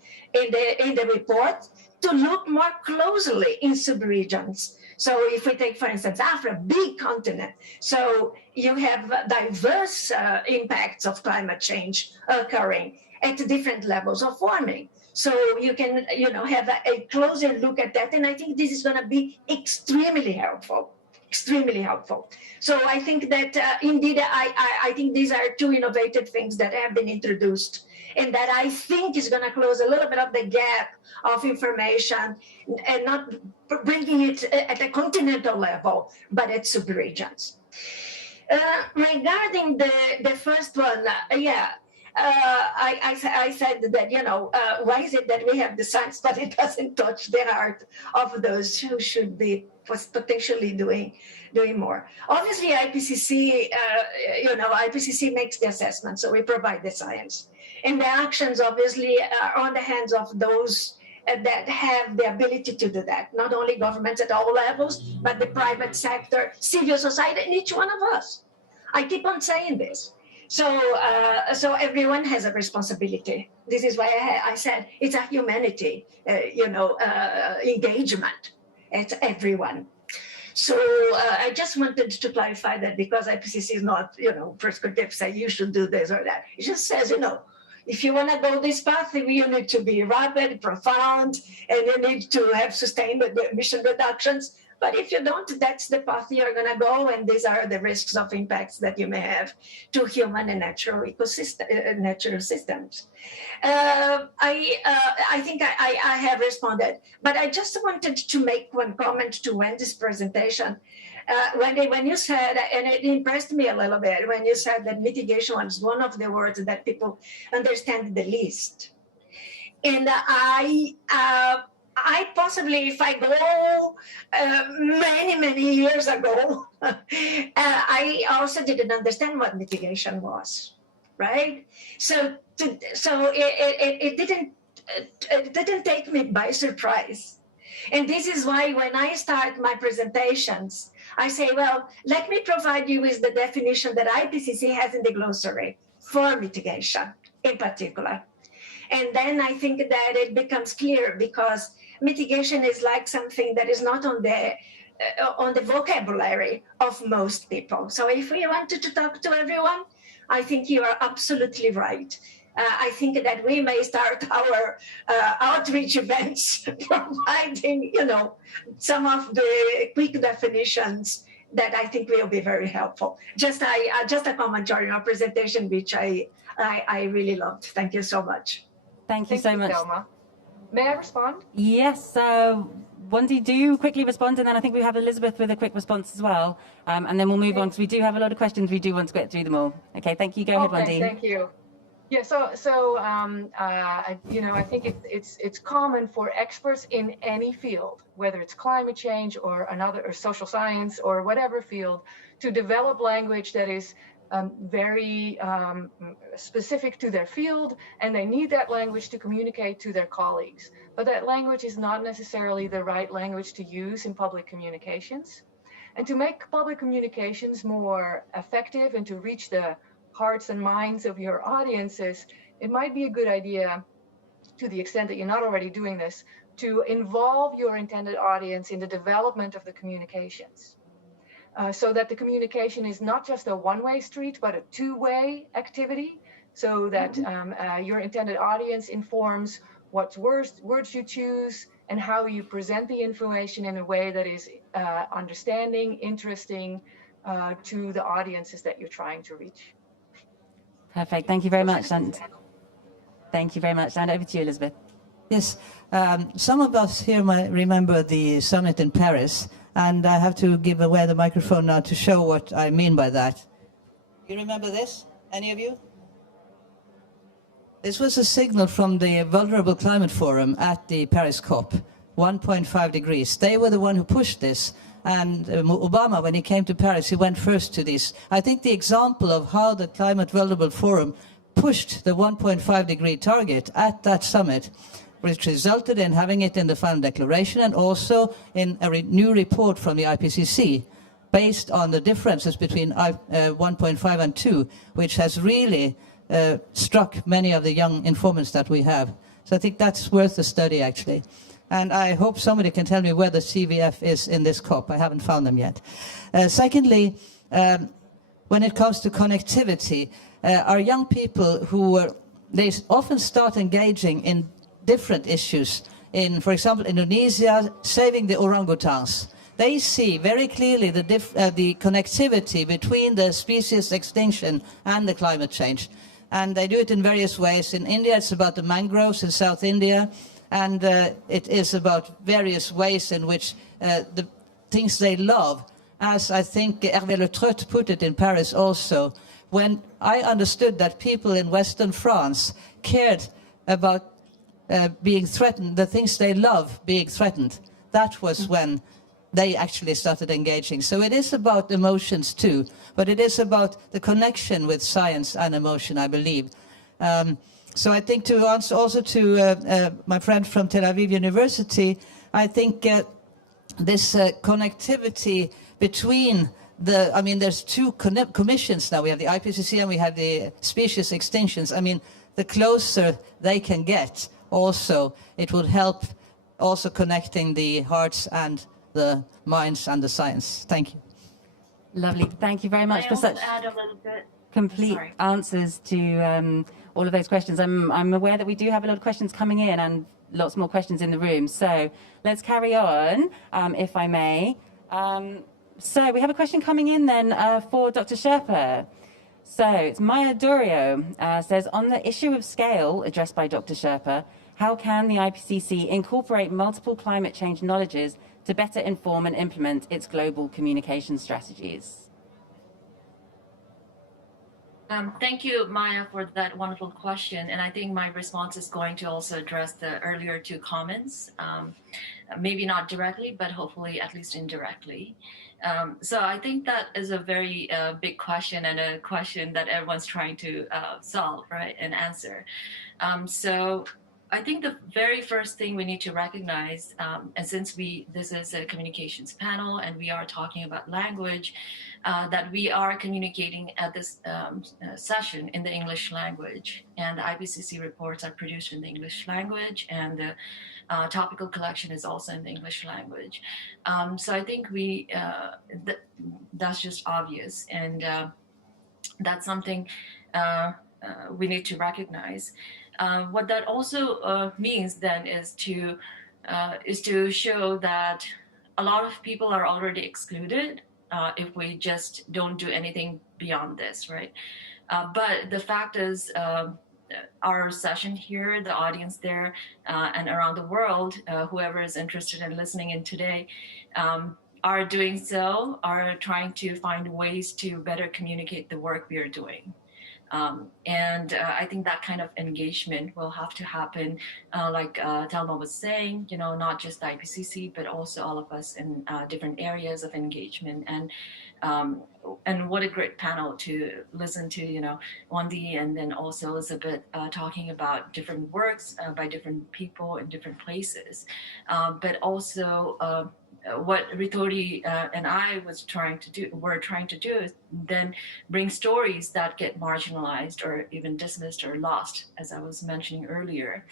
report to look more closely in sub-regions. So if we take, for instance, Africa, big continent, so you have diverse impacts of climate change occurring at different levels of warming. So you can, have a closer look at that. And I think this is going to be extremely helpful. So I think that indeed, I think these are two innovative things that have been introduced and that I think is going to close a little bit of the gap of information and not bringing it at a continental level, but at sub-regions. Regarding the first one, I said that, why is it that we have the science, but it doesn't touch the heart of those who should be potentially doing more. Obviously, IPCC, IPCC makes the assessment, so we provide the science. And the actions, obviously, are on the hands of those that have the ability to do that. Not only governments at all levels, but the private sector, civil society, and each one of us. I keep on saying this. So everyone has a responsibility. This is why I said it's a humanity, engagement. It's everyone. So I just wanted to clarify that because IPCC is not, prescriptive, say you should do this or that. It just says, if you want to go this path, you need to be rapid, profound, and you need to have sustained emission reductions. But if you don't, that's the path you're going to go, and these are the risks of impacts that you may have to human and natural systems. I think I have responded, but I just wanted to make one comment to Wendy's presentation. When you said, and it impressed me a little bit, when you said that mitigation was one of the words that people understand the least. And I possibly, if I go many years ago, I also didn't understand what mitigation was, right? So it didn't take me by surprise. And this is why when I start my presentations, I say, well, let me provide you with the definition that IPCC has in the glossary for mitigation in particular. And then I think that it becomes clear because mitigation is like something that is not on the vocabulary of most people. So if we wanted to talk to everyone, I think you are absolutely right. I think that we may start our outreach events providing, some of the quick definitions that I think will be very helpful. Just a comment on your presentation, which I really loved. Thank you so much. Thank you so much. Thelma. May I respond? Yes. Wendy, do quickly respond, and then I think we have Elizabeth with a quick response as well. And then we'll move on because we do have a lot of questions. We do want to get through them all. Okay, thank you. Go ahead, Wendy. Thank you. Yeah, you know, I think it's common for experts in any field, whether it's climate change or another, or social science or whatever field, to develop language that is very specific to their field, and they need that language to communicate to their colleagues. But that language is not necessarily the right language to use in public communications. And to make public communications more effective and to reach the hearts and minds of your audiences, it might be a good idea, to the extent that you're not already doing this, to involve your intended audience in the development of the communications. So that the communication is not just a one-way street, but a two-way activity, so that your intended audience informs what words you choose and how you present the information in a way that is understanding, interesting to the audiences that you're trying to reach. Perfect. Thank you very much. And thank you very much. And over to you, Elizabeth. Yes, some of us here might remember the summit in Paris, and I have to give away the microphone now to show what I mean by that. You remember this? Any of you? This was a signal from the Vulnerable Climate Forum at the Paris COP, 1.5 degrees. They were the one who pushed this. And Obama, when he came to Paris, he went first to this. I think the example of how the Climate Vulnerable Forum pushed the 1.5 degree target at that summit, which resulted in having it in the final declaration and also in a new report from the IPCC based on the differences between 1.5 and 2, which has really struck many of the young informants that we have. So I think that's worth a study, actually. And I hope somebody can tell me where the CVF is in this COP. I haven't found them yet. Secondly, when it comes to connectivity, our young people they often start engaging in different issues. In, for example, Indonesia, saving the orangutans. They see very clearly the connectivity between the species extinction and the climate change. And they do it in various ways. In India, it's about the mangroves in South India. And it is about various ways in which the things they love, as I think Hervé Le Treut put it in Paris also. When I understood that people in Western France cared about being threatened, the things they love being threatened, that was when they actually started engaging. So it is about emotions too, but it is about the connection with science and emotion, I believe. So I think to answer also to my friend from Tel Aviv University, I think this connectivity between there's two commissions now. We have the IPCC and we have the species extinctions. I mean, the closer they can get, also, it would help also connecting the hearts and the minds and the science. Thank you. Lovely. Thank you very much for such add a little bit? complete answers to all of those questions. I'm aware that we do have a lot of questions coming in and lots more questions in the room. So let's carry on, if I may. So we have a question coming in then for Dr. Sherpa. So it's Maya Dorio says, on the issue of scale addressed by Dr. Sherpa, how can the IPCC incorporate multiple climate change knowledges to better inform and implement its global communication strategies? Thank you, Maya, for that wonderful question. And I think my response is going to also address the earlier two comments, maybe not directly, but hopefully at least indirectly. So I think that is a very big question and a question that everyone's trying to solve, right, and answer. So I think the very first thing we need to recognize, and since this is a communications panel and we are talking about language, that we are communicating at this session in the English language, and the IPCC reports are produced in the English language, and the topical collection is also in the English language. So I think that's just obvious, and that's something we need to recognize. What that also means then is to show that a lot of people are already excluded if we just don't do anything beyond this, right? But the fact is, our session here, the audience there, and around the world, whoever is interested in listening in today, are doing so, are trying to find ways to better communicate the work we are doing. I think that kind of engagement will have to happen, like Thelma was saying, not just the IPCC, but also all of us in different areas of engagement. And what a great panel to listen to, Wendy and then also Elizabeth talking about different works by different people in different places, but also what Rithori and I were trying to do is then bring stories that get marginalized or even dismissed or lost, as I was mentioning earlier.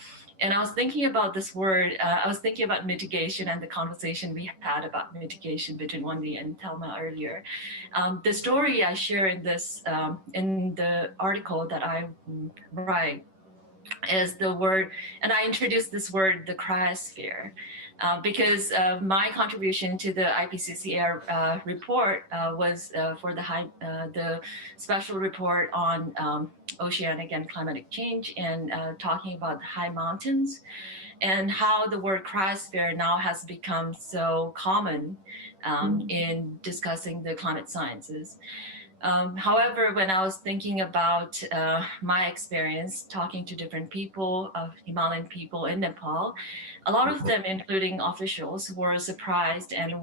And I was thinking about this word, I was thinking about mitigation and the conversation we had about mitigation between Wendy and Thelma earlier. The story I share in the article that I write is the word, and I introduced this word, the cryosphere. Because my contribution to the IPCC report was for the special report on oceanic and climatic change and talking about the high mountains and how the word cryosphere now has become so common in discussing the climate sciences. However, when I was thinking about my experience talking to different people, Himalayan people in Nepal, a lot of them, including officials, were surprised and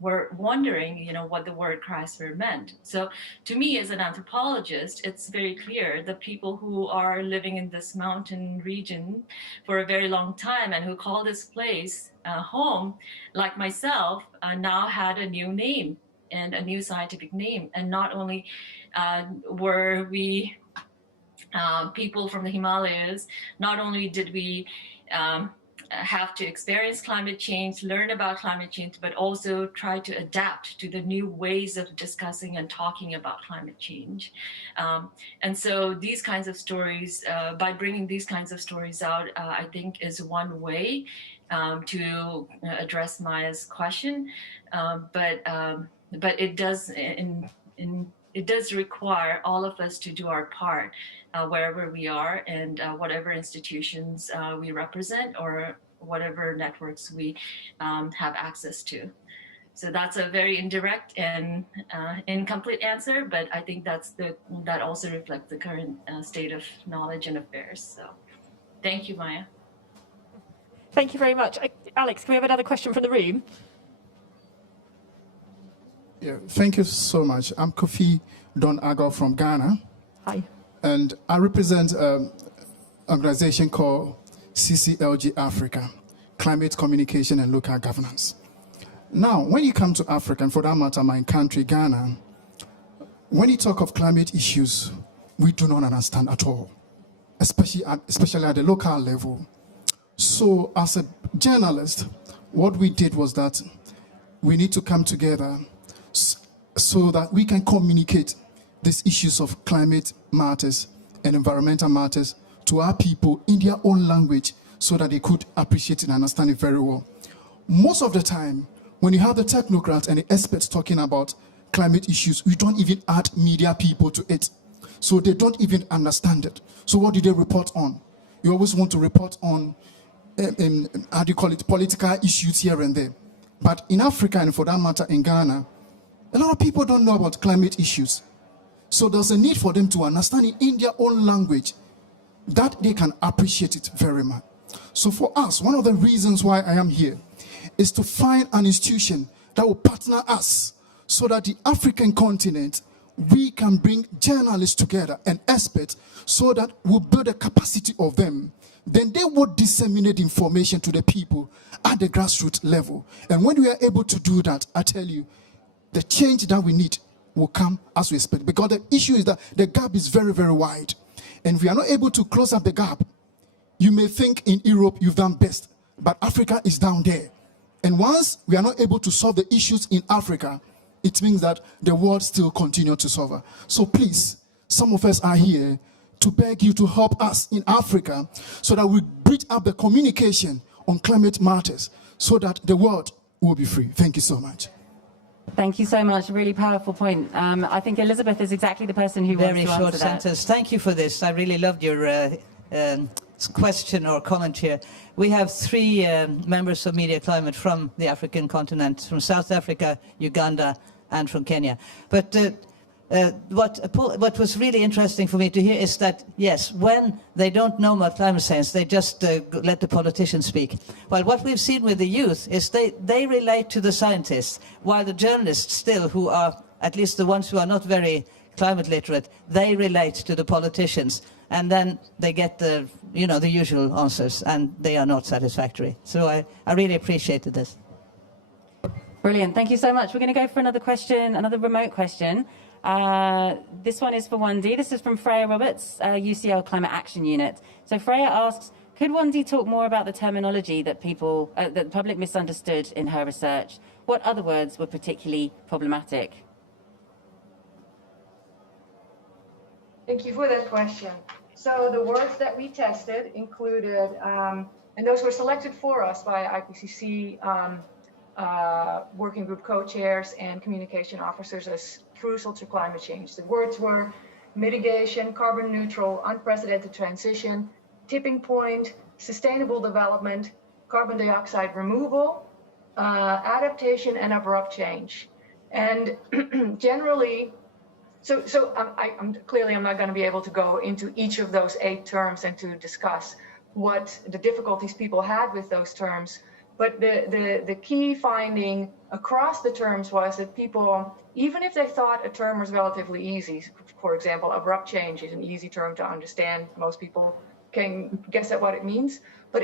were wondering, what the word cryosphere meant. So to me, as an anthropologist, it's very clear the people who are living in this mountain region for a very long time and who call this place home, like myself, now had a new name and a new scientific name. And not only were we people from the Himalayas, not only did we have to experience climate change, learn about climate change, but also try to adapt to the new ways of discussing and talking about climate change. And so these kinds of stories, by bringing these kinds of stories out, I think is one way to address Maya's question. But it does it does require all of us to do our part wherever we are and whatever institutions we represent or whatever networks we have access to. So that's a very indirect and incomplete answer, but I think that also reflects the current state of knowledge and affairs. So thank you, Maya. Thank you very much. Alex, can we have another question from the room? Yeah, thank you so much. I'm Kofi Don Ago from Ghana. Hi. And I represent an organization called CCLG Africa, Climate Communication and Local Governance. Now, when you come to Africa, and for that matter, my country, Ghana, when you talk of climate issues, we do not understand at all, especially at the local level. So as a journalist, what we did was that we need to come together so that we can communicate these issues of climate matters and environmental matters to our people in their own language so that they could appreciate and understand it very well. Most of the time, when you have the technocrats and the experts talking about climate issues, we don't even add media people to it. So they don't even understand it. So what do they report on? You always want to report on, how do you call it, political issues here and there. But in Africa, and for that matter in Ghana, a lot of people don't know about climate issues. So there's a need for them to understand it in their own language that they can appreciate it very much. So for us, one of the reasons why I am here is to find an institution that will partner us so that the African continent, we can bring journalists together and experts so that we'll build a capacity of them. Then they would disseminate information to the people at the grassroots level. And when we are able to do that, I tell you, the change that we need will come as we expect. Because the issue is that the gap is very, very wide. And if we are not able to close up the gap, you may think in Europe you've done best, but Africa is down there. And once we are not able to solve the issues in Africa, it means that the world still continues to suffer. So please, some of us are here to beg you to help us in Africa so that we bridge up the communication on climate matters so that the world will be free. Thank you so much. Thank you so much. Really powerful point. I think Elizabeth is exactly the person who wants to answer that. Very short sentence. Thank you for this. I really loved your question or comment here. We have 3 members of Media Climate from the African continent, from South Africa, Uganda, and from Kenya. But what was really interesting for me to hear is that, yes, when they don't know about climate science, they just let the politicians speak. Well, what we've seen with the youth is they relate to the scientists, while the journalists still, who are at least the ones who are not very climate literate, they relate to the politicians. And then they get the, the usual answers, and they are not satisfactory. So I really appreciated this. Brilliant. Thank you so much. We're going to go for another question, another remote question. This one is for Wendy. This is from Freya Roberts, UCL Climate Action Unit. So Freya asks, could Wendy talk more about the terminology that that the public misunderstood in her research? What other words were particularly problematic? Thank you for that question. So the words that we tested included, and those were selected for us by IPCC working group co-chairs and communication officers as crucial to climate change. The words were mitigation, carbon neutral, unprecedented transition, tipping point, sustainable development, carbon dioxide removal, adaptation, and abrupt change. And generally, I'm clearly not going to be able to go into each of those 8 terms and to discuss what the difficulties people had with those terms. But the key finding across the terms was that people, even if they thought a term was relatively easy, for example, abrupt change is an easy term to understand. Most people can guess at what it means. But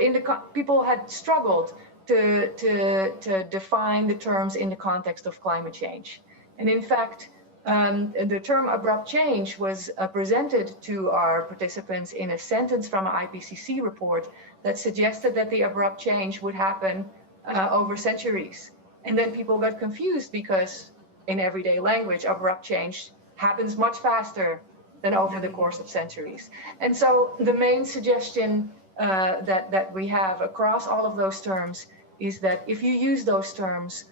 people had struggled to define the terms in the context of climate change. And in fact, the term abrupt change was presented to our participants in a sentence from an IPCC report that suggested that the abrupt change would happen over centuries. And then people got confused because in everyday language, abrupt change happens much faster than over the course of centuries. And so the main suggestion that we have across all of those terms is that if you use those terms,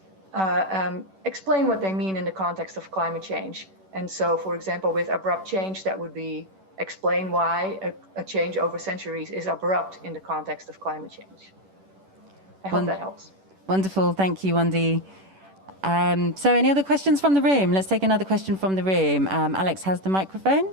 explain what they mean in the context of climate change. And so, for example, with abrupt change, that would be explain why a change over centuries is abrupt in the context of climate change. I hope that helps. Wonderful. Thank you, Wendy. So any other questions from the room? Let's take another question from the room. Alex has the microphone.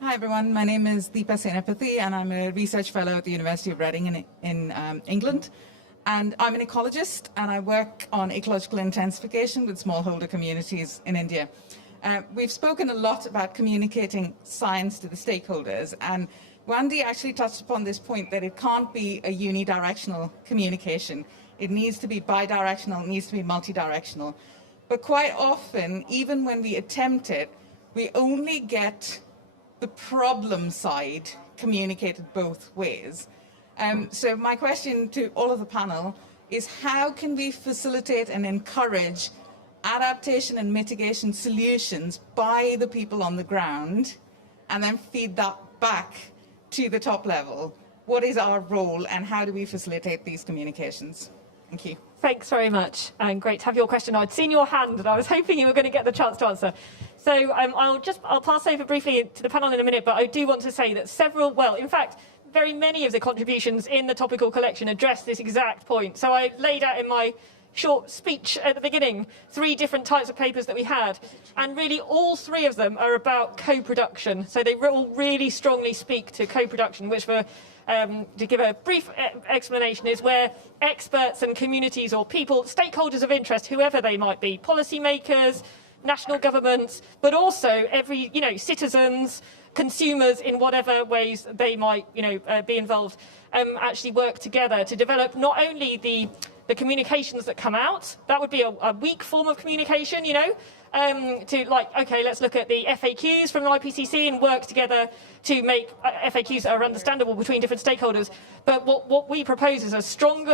Hi, everyone. My name is Deepa Senapathy, and I'm a research fellow at the University of Reading in England. And I'm an ecologist, and I work on ecological intensification with smallholder communities in India. We've spoken a lot about communicating science to the stakeholders, and Wendy actually touched upon this point that it can't be a unidirectional communication. It needs to be bidirectional, it needs to be multidirectional. But quite often, even when we attempt it, we only get the problem side communicated both ways. So my question to all of the panel is, how can we facilitate and encourage adaptation and mitigation solutions by the people on the ground, and then feed that back to the top level? What is our role, and how do we facilitate these communications? Thank you. Thanks very much, and great to have your question. I'd seen your hand, and I was hoping you were going to get the chance to answer. So I'll pass over briefly to the panel in a minute, but I do want to say that in fact, very many of the contributions in the topical collection address this exact point. So I laid out in my short speech at the beginning 3 different types of papers that we had, and really all 3 of them are about co-production. So they all really strongly speak to co-production, which to give a brief explanation, is where experts and communities or people, stakeholders of interest, whoever they might be, policymakers, national governments, but also citizens, consumers, in whatever ways they might be involved, actually work together to develop not only the communications that come out. That would be a weak form of communication, let's look at the FAQs from the IPCC and work together to make FAQs that are understandable between different stakeholders. But what we propose is a strong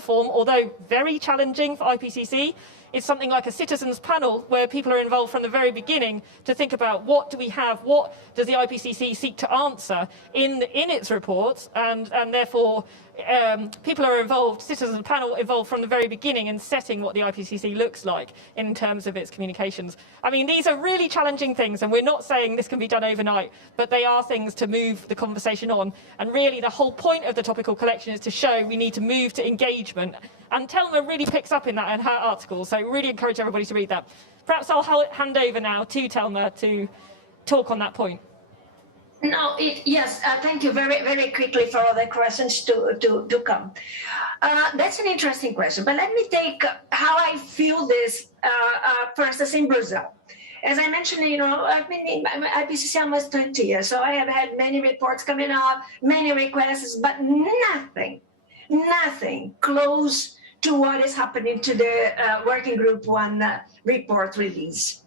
form, although very challenging for IPCC. It's something like a citizens panel where people are involved from the very beginning to think about what do we have, what does the IPCC seek to answer in its reports, and therefore people are involved, citizens panel involved from the very beginning in setting what the IPCC looks like in terms of its communications. I mean, these are really challenging things, and we're not saying this can be done overnight, but they are things to move the conversation on. And really, the whole point of the topical collection is to show we need to move to engagement. And Thelma really picks up in that in her article, so really encourage everybody to read that. Perhaps I'll hand over now to Thelma to talk on that point. No, yes, thank you very, very quickly for all the questions to come. That's an interesting question, but let me take how I feel this, for instance, in Brazil. As I mentioned, I've been in IPCC almost 20 years, so I have had many reports coming up, many requests, but nothing close to what is happening to the Working Group 1 report release.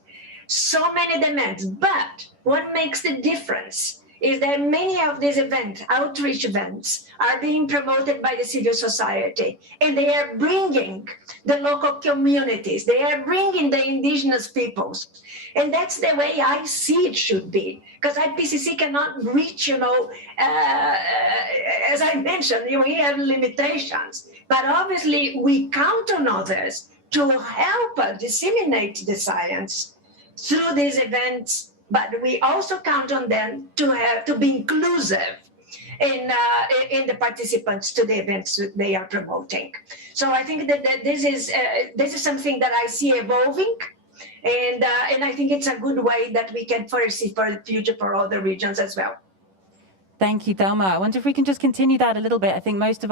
So many demands, but what makes the difference is that many of these events, outreach events, are being promoted by the civil society, and they are bringing the local communities, they are bringing the indigenous peoples. And that's the way I see it should be, because IPCC cannot reach, as I mentioned, we have limitations, but obviously we count on others to help us disseminate the science through these events, but we also count on them to be inclusive in the participants to the events that they are promoting. So I think that this is something that I see evolving, and I think it's a good way that we can foresee for the future for other regions as well. Thank you, Thelma. I wonder if we can just continue that a little bit. I think pretty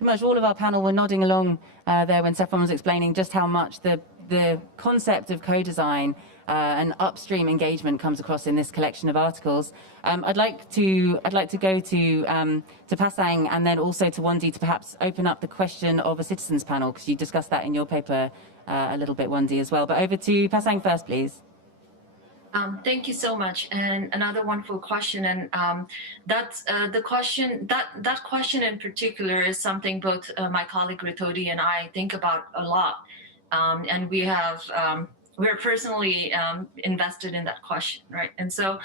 much all of our panel were nodding along there when Saffron was explaining just how much the concept of co-design and upstream engagement comes across in this collection of articles. I'd like to go to Pasang and then also to Wandi to perhaps open up the question of a citizens panel, because you discussed that in your paper a little bit, Wandi, as well. But over to Pasang first, please. Thank you so much, and another wonderful question. And that's the question. That question in particular is something both my colleague Rithodi and I think about a lot, and we're personally invested in that question, right? And so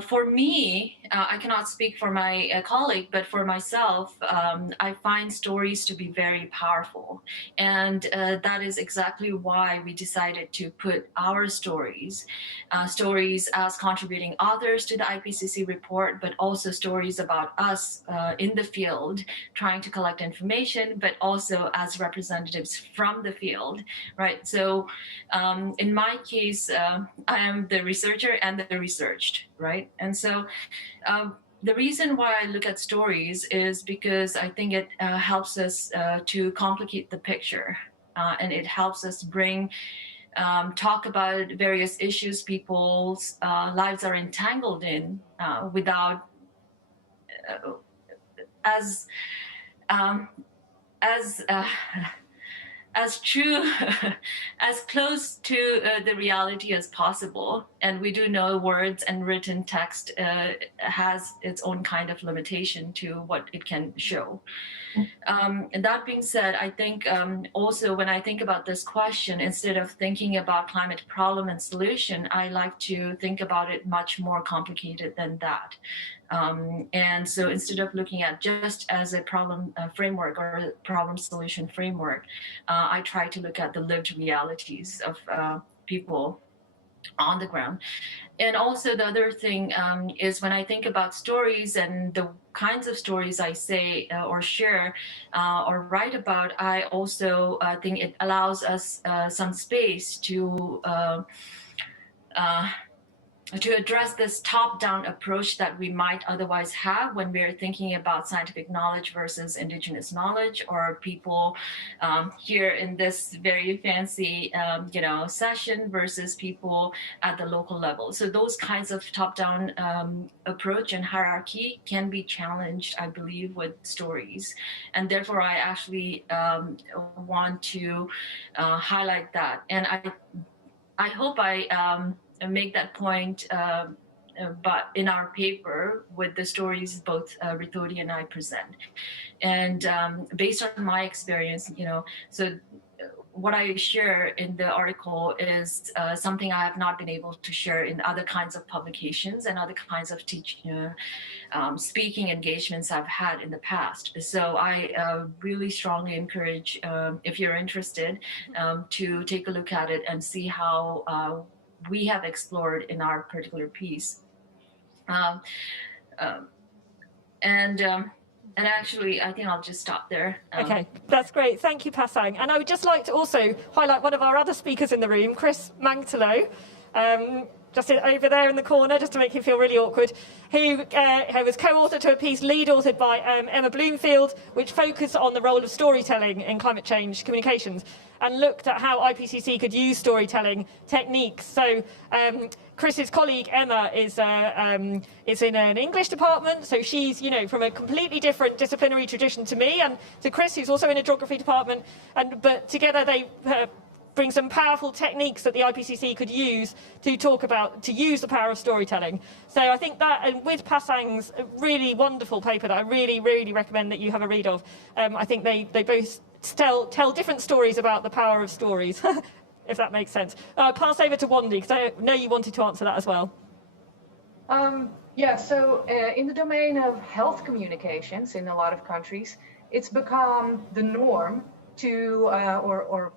for me, I cannot speak for my colleague, but for myself, I find stories to be very powerful. And that is exactly why we decided to put our stories as contributing authors to the IPCC report, but also stories about us in the field, trying to collect information, but also as representatives from the field, right? So in my case, I am the researcher and the researched, right? And so the reason why I look at stories is because I think it helps us to complicate the picture, and it helps us talk about various issues people's lives are entangled in without as true, as close to the reality as possible. And we do know words and written text has its own kind of limitation to what it can show. And that being said, I think also when I think about this question, instead of thinking about climate problem and solution, I like to think about it much more complicated than that. And so instead of looking at just as a problem framework or a problem solution framework, I try to look at the lived realities of people on the ground. And also the other thing is when I think about stories and the kinds of stories I say or share or write about, I also think it allows us some space to address this top-down approach that we might otherwise have when we're thinking about scientific knowledge versus indigenous knowledge, or people here in this very fancy, session versus people at the local level. So those kinds of top-down approach and hierarchy can be challenged, I believe, with stories. And therefore, I actually want to highlight that. And I hope I make that point but in our paper with the stories both Rithodi and I present. And based on my experience, so what I share in the article is something I have not been able to share in other kinds of publications and other kinds of speaking engagements I've had in the past. So I really strongly encourage, if you're interested, to take a look at it and see how we have explored in our particular piece. And actually, I think I'll just stop there. Okay, that's great. Thank you, Pasang. And I would just like to also highlight one of our other speakers in the room, Chris Mangtalo, just over there in the corner, just to make him feel really awkward, who was co-author to a piece lead authored by Emma Bloomfield, which focused on the role of storytelling in climate change communications and looked at how IPCC could use storytelling techniques. So Chris's colleague Emma is in an English department, so she's from a completely different disciplinary tradition to me, and to Chris, who's also in a geography department. But together they bring some powerful techniques that the IPCC could use to use the power of storytelling. So I think that, and with Pasang's really wonderful paper that I really, really recommend that you have a read of, I think they both tell different stories about the power of stories, if that makes sense. I'll pass over to Wandi, because I know you wanted to answer that as well. Yeah, so in the domain of health communications in a lot of countries, it's become the norm to, or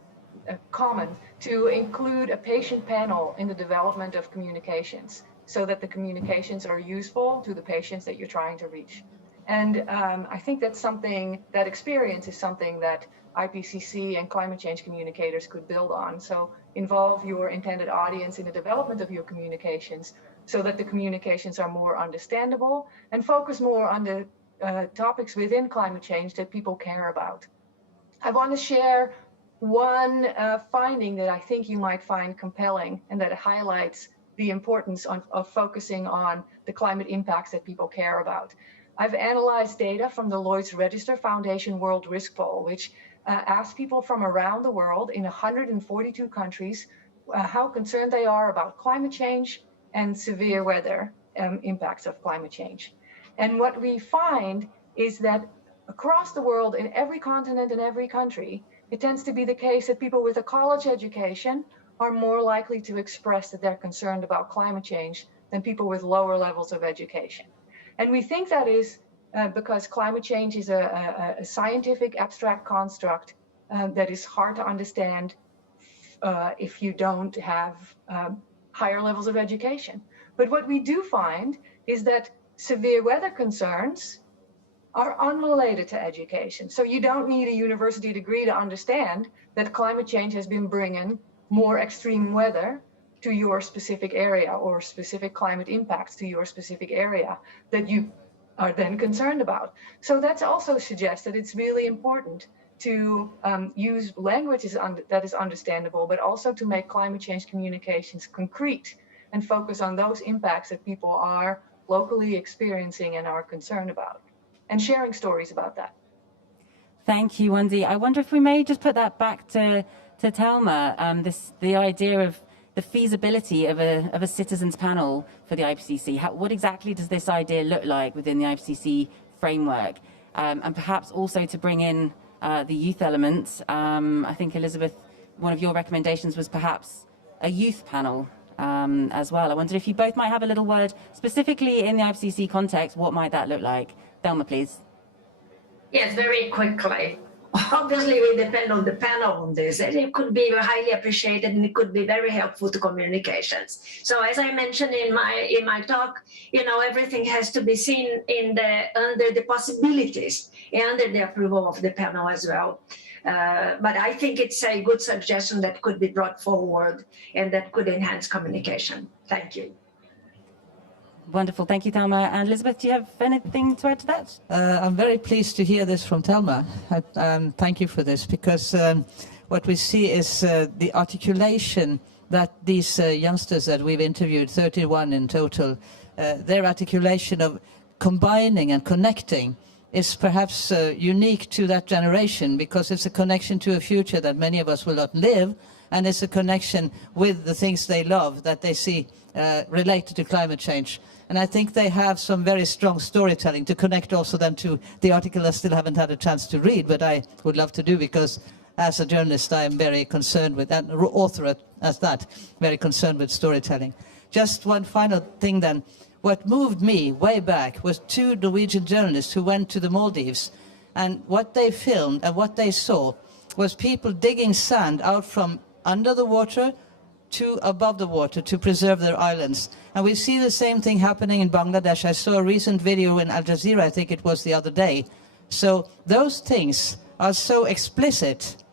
common, to include a patient panel in the development of communications so that the communications are useful to the patients that you're trying to reach. And I think that's something, that experience is something that IPCC and climate change communicators could build on. So involve your intended audience in the development of your communications so that the communications are more understandable and focus more on the topics within climate change that people care about. I want to share one finding that I think you might find compelling and that highlights the importance of focusing on the climate impacts that people care about. I've analyzed data from the Lloyd's Register Foundation World Risk Poll, which asked people from around the world in 142 countries how concerned they are about climate change and severe weather impacts of climate change. And what we find is that across the world, in every continent and every country, it tends to be the case that people with a college education are more likely to express that they're concerned about climate change than people with lower levels of education. And we think that is because climate change is a scientific abstract construct that is hard to understand if you don't have higher levels of education. But what we do find is that severe weather concerns are unrelated to education. So you don't need a university degree to understand that climate change has been bringing more extreme weather to your specific area or specific climate impacts to your specific area that you are then concerned about. So that's also suggests that it's really important to use language that is understandable, but also to make climate change communications concrete and focus on those impacts that people are locally experiencing and are concerned about, and sharing stories about that. Thank you, Wandi. I wonder if we may just put that back to Thelma, the idea of the feasibility of a citizens panel for the IPCC. What exactly does this idea look like within the IPCC framework? And perhaps also to bring in the youth element. I think, Elizabeth, one of your recommendations was perhaps a youth panel as well. I wondered if you both might have a little word, specifically in the IPCC context, what might that look like? Thelma, please. Yes, very quickly. Obviously, we depend on the panel on this, and it could be highly appreciated and it could be very helpful to communications. So as I mentioned in my talk, everything has to be seen under the possibilities and under the approval of the panel as well. But I think it's a good suggestion that could be brought forward and that could enhance communication. Thank you. Wonderful. Thank you, Thelma. And Elizabeth, do you have anything to add to that? I'm very pleased to hear this from Thelma. Thank you for this, because what we see is the articulation that these youngsters that we've interviewed, 31 in total, their articulation of combining and connecting is perhaps unique to that generation, because it's a connection to a future that many of us will not live, and it's a connection with the things they love that they see related to climate change. And I think they have some very strong storytelling to connect also then to the article I still haven't had a chance to read, but I would love to do, because as a journalist, I am very concerned with, and author as that, very concerned with storytelling. Just one final thing then. What moved me way back was 2 Norwegian journalists who went to the Maldives, and what they filmed and what they saw was people digging sand out from under the water to above the water to preserve their islands. And we see the same thing happening in Bangladesh. I saw a recent video in Al Jazeera, I think it was the other day. So those things are so explicit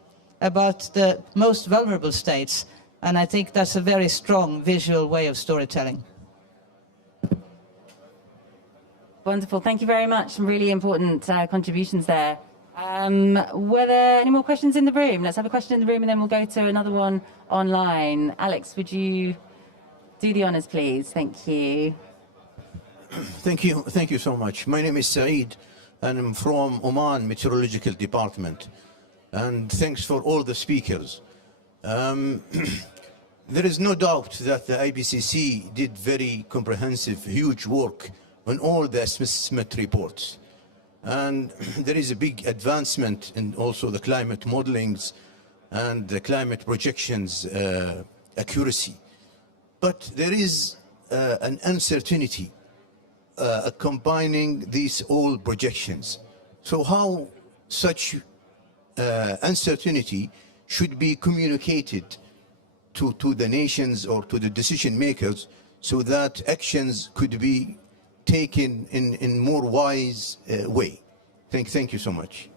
about the most vulnerable states, and I think that's a very strong visual way of storytelling. Wonderful. Thank you very much. Some really important contributions there. Were there any more questions in the room? Let's have a question in the room and then we'll go to another one online. Alex, would you do the honors, please? Thank you. Thank you so much. My name is Saeed and I'm from Oman Meteorological Department. And thanks for all the speakers. There is no doubt that the IPCC did very comprehensive, huge work on all the assessment reports. And there is a big advancement in also the climate modelings and the climate projections accuracy. But there is an uncertainty combining these all projections. So how such uncertainty should be communicated to the nations or to the decision makers so that actions could be taken in more wise way. Thank you so much.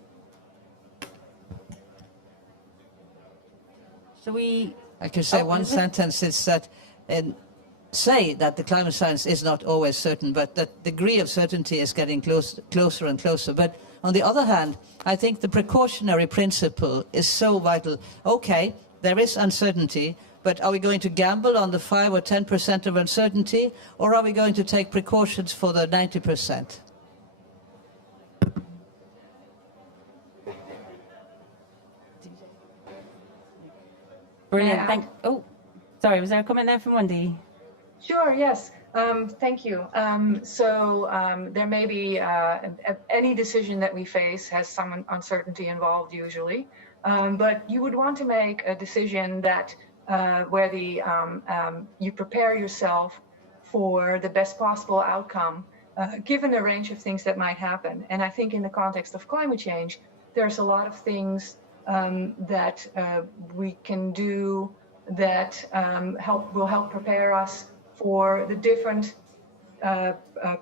Shall we? I could say one sentence is that, say that the climate science is not always certain, but that degree of certainty is getting closer and closer. But on the other hand, I think the precautionary principle is so vital. Okay, there is uncertainty, but are we going to gamble on the 5 or 10% of uncertainty, or are we going to take precautions for the 90%? Brilliant. Oh, sorry, was there a comment there from Wendy? Sure, yes. Thank you. There may be any decision that we face has some uncertainty involved usually, but you would want to make a decision that where you prepare yourself for the best possible outcome, given the range of things that might happen. And I think in the context of climate change, there's a lot of things that we can do that will help prepare us for the different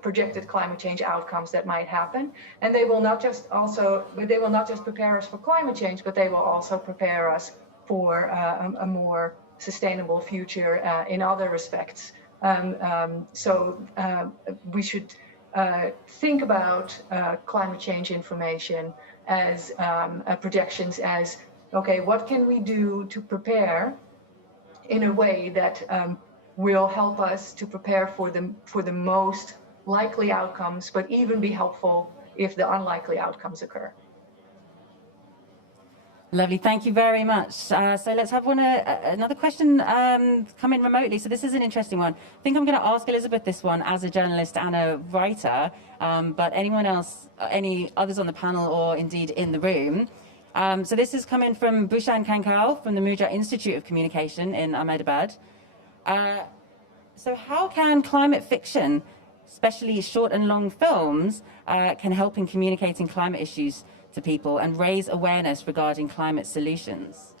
projected climate change outcomes that might happen. And they will not just prepare us for climate change, but they will also prepare us for a more sustainable future in other respects. We should think about climate change information as projections as, okay, what can we do to prepare in a way that will help us to prepare for the most likely outcomes, but even be helpful if the unlikely outcomes occur. Lovely, thank you very much. So let's have another question come in remotely. So this is an interesting one. I think I'm going to ask Elizabeth this one as a journalist and a writer, but anyone else, any others on the panel or indeed in the room. So this is coming from Bhushan Kankal from the Mudra Institute of Communication in Ahmedabad. So how can climate fiction, especially short and long films, can help in communicating climate issues to people and raise awareness regarding climate solutions?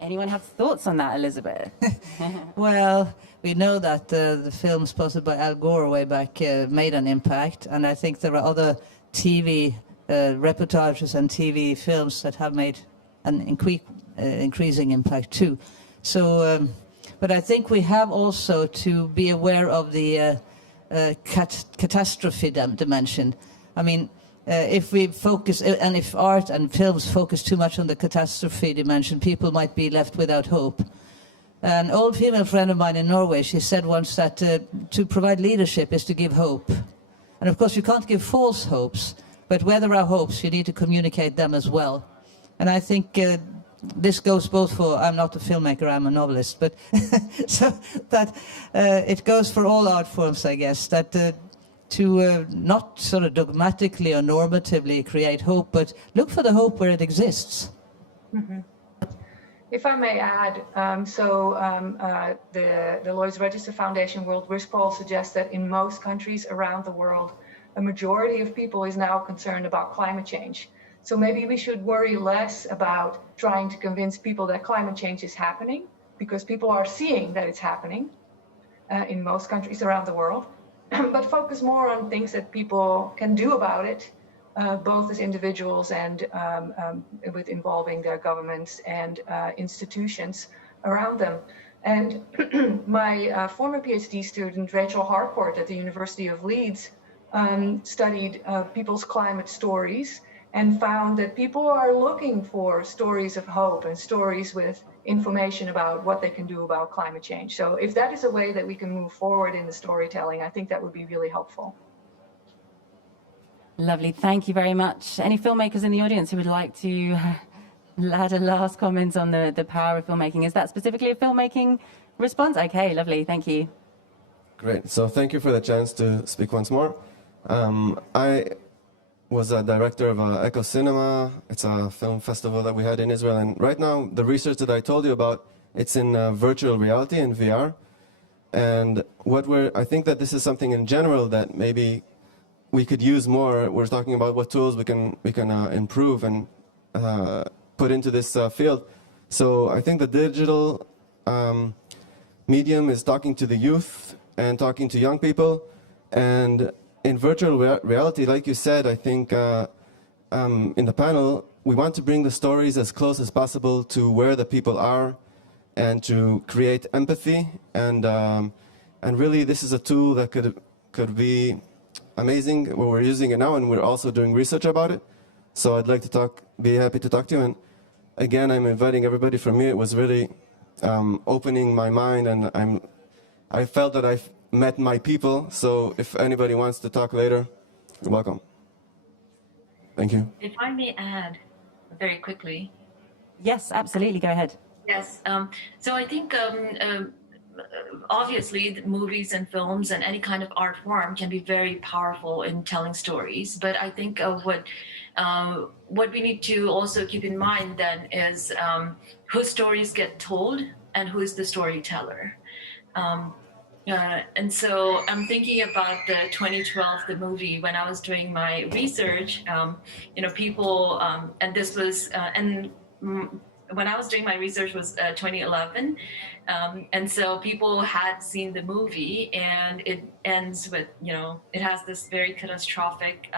Anyone have thoughts on that, Elizabeth? Well, we know that the film sponsored by Al Gore way back made an impact, and I think there are other TV reportages and TV films that have made an increasing impact too. So, but I think we have also to be aware of the catastrophe dimension. I mean, if we focus, and if art and films focus too much on the catastrophe dimension, people might be left without hope. An old female friend of mine in Norway, she said once that to provide leadership is to give hope. And of course, you can't give false hopes, but where there are hopes, you need to communicate them as well. And I think this goes both for, I'm not a filmmaker, I'm a novelist, but so that it goes for all art forms, I guess, that to not sort of dogmatically or normatively create hope, but look for the hope where it exists. If I may add, the Lloyd's Register Foundation World Risk Poll suggests that in most countries around the world, a majority of people is now concerned about climate change. So maybe we should worry less about trying to convince people that climate change is happening, because people are seeing that it's happening in most countries around the world, but focus more on things that people can do about it, both as individuals and with involving their governments and institutions around them. And my former PhD student, Rachel Harcourt at the University of Leeds, studied people's climate stories and found that people are looking for stories of hope and stories with information about what they can do about climate change. So if that is a way that we can move forward in the storytelling, I think that would be really helpful. Lovely, thank you very much. Any filmmakers in the audience who would like to add a last comment on the power of filmmaking? Is that specifically a filmmaking response? Okay, lovely, thank you. Great, so thank you for the chance to speak once more. I was a director of Echo Cinema. It's a film festival that we had in Israel, and right now the research that I told you about, it's in virtual reality and VR. And I think that this is something in general that maybe we could use more. We're talking about what tools we can improve and put into this field. So I think the digital medium is talking to the youth and talking to young people. And in virtual reality, like you said, I think in the panel, we want to bring the stories as close as possible to where the people are and to create empathy. And really, this is a tool that could be amazing. We're using it now, and we're also doing research about it. So I'd like to be happy to talk to you. And again, I'm inviting everybody from me. It was really opening my mind, and I felt that I've met my people. So if anybody wants to talk later, you're welcome. Thank you. If I may add very quickly. Yes, absolutely. Go ahead. Yes. So I think obviously the movies and films and any kind of art form can be very powerful in telling stories. But I think what we need to also keep in mind then is whose stories get told and who is the storyteller. And so I'm thinking about the 2012, the movie, when I was doing my research, people, and this was, when I was doing my research was 2011. And so people had seen the movie, and it ends with, it has this very catastrophic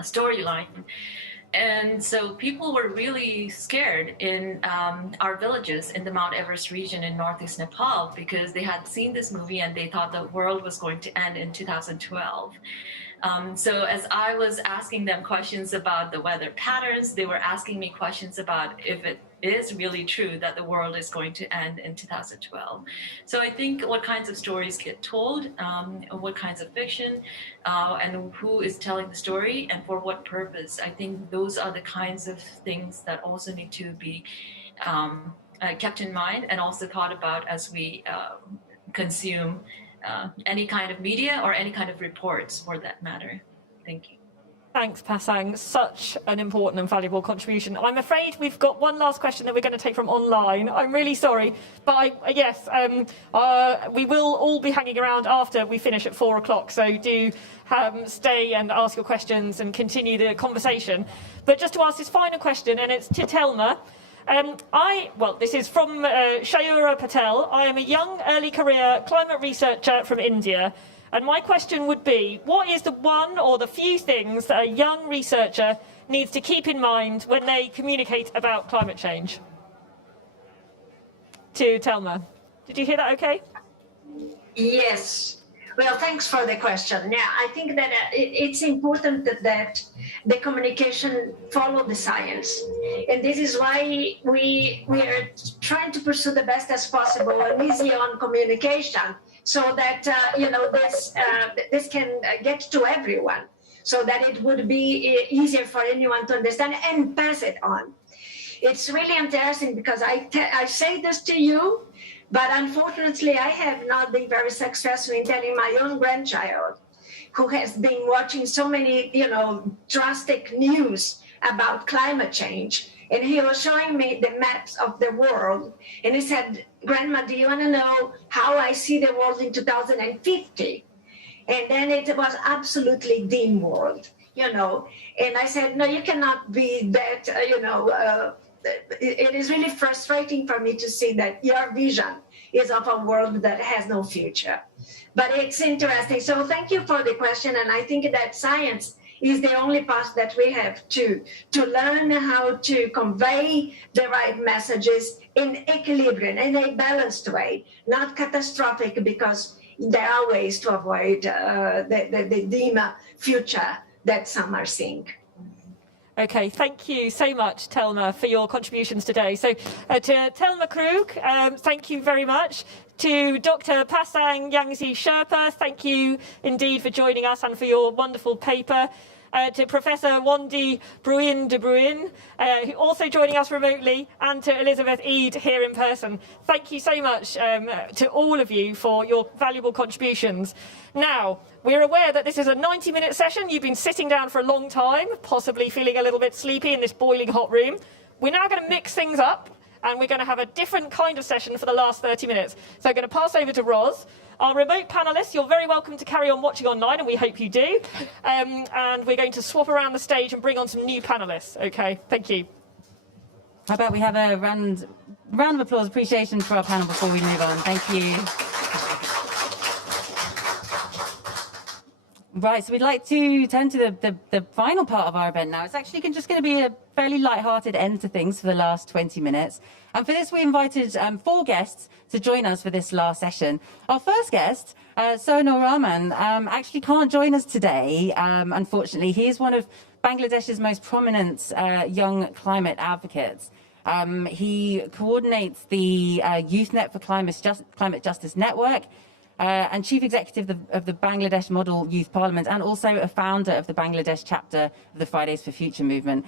storyline. And so people were really scared in our villages in the Mount Everest region in Northeast Nepal, because they had seen this movie and they thought the world was going to end in 2012. So as I was asking them questions about the weather patterns, they were asking me questions about if it is really true that the world is going to end in 2012. So I think what kinds of stories get told, what kinds of fiction, and who is telling the story and for what purpose. I think those are the kinds of things that also need to be kept in mind and also thought about as we consume any kind of media or any kind of reports for that matter. Thank you. Thanks, Pasang. Such an important and valuable contribution. I'm afraid we've got one last question that we're going to take from online. I'm really sorry, but we will all be hanging around after we finish at 4 o'clock. So do stay and ask your questions and continue the conversation. But just to ask this final question, and it's to Thelma. This is from Shayura Patel. I am a young, early career climate researcher from India. And my question would be, what is the one or the few things that a young researcher needs to keep in mind when they communicate about climate change? To Thelma. Did you hear that okay? Yes. Well, thanks for the question. Yeah, I think that it's important that the communication follow the science. And this is why we are trying to pursue the best as possible and easy on communication, so that this can get to everyone, so that it would be easier for anyone to understand and pass it on. It's really interesting because I say this to you, but unfortunately I have not been very successful in telling my own grandchild, who has been watching so many drastic news about climate change, And he was showing me the maps of the world. And he said, Grandma, do you want to know how I see the world in 2050? And then it was absolutely dim world, you know. And I said, no, you cannot be that, it is really frustrating for me to see that your vision is of a world that has no future. But it's interesting. So thank you for the question. And I think that science is the only path that we have to learn how to convey the right messages in equilibrium, in a balanced way, not catastrophic, because there are ways to avoid the dim future that some are seeing. Okay, thank you so much, Thelma, for your contributions today. So to Thelma Krug, thank you very much. To Dr. Pasang Yangzi Sherpa, thank you indeed for joining us and for your wonderful paper. To Professor Wandi Bruin de Bruin, who also joining us remotely, and to Elizabeth Eade here in person. Thank you so much to all of you for your valuable contributions. Now, we're aware that this is a 90-minute session. You've been sitting down for a long time, possibly feeling a little bit sleepy in this boiling hot room. We're now going to mix things up, and we're going to have a different kind of session for the last 30 minutes. So I'm going to pass over to Roz. Our remote panellists, you're very welcome to carry on watching online, and we hope you do. And we're going to swap around the stage and bring on some new panellists. Okay, thank you. How about we have a round of applause, appreciation for our panel before we move on. Thank you. Right, so we'd like to turn to the final part of our event now. It's actually just going to be a fairly light-hearted end to things for the last 20 minutes. And for this, we invited 4 guests to join us for this last session. Our first guest, Sonal Rahman, actually can't join us today, unfortunately. He is one of Bangladesh's most prominent young climate advocates. He coordinates the YouthNet for Climate Justice Network, and chief executive of the Bangladesh Model Youth Parliament, and also a founder of the Bangladesh chapter of the Fridays for Future movement.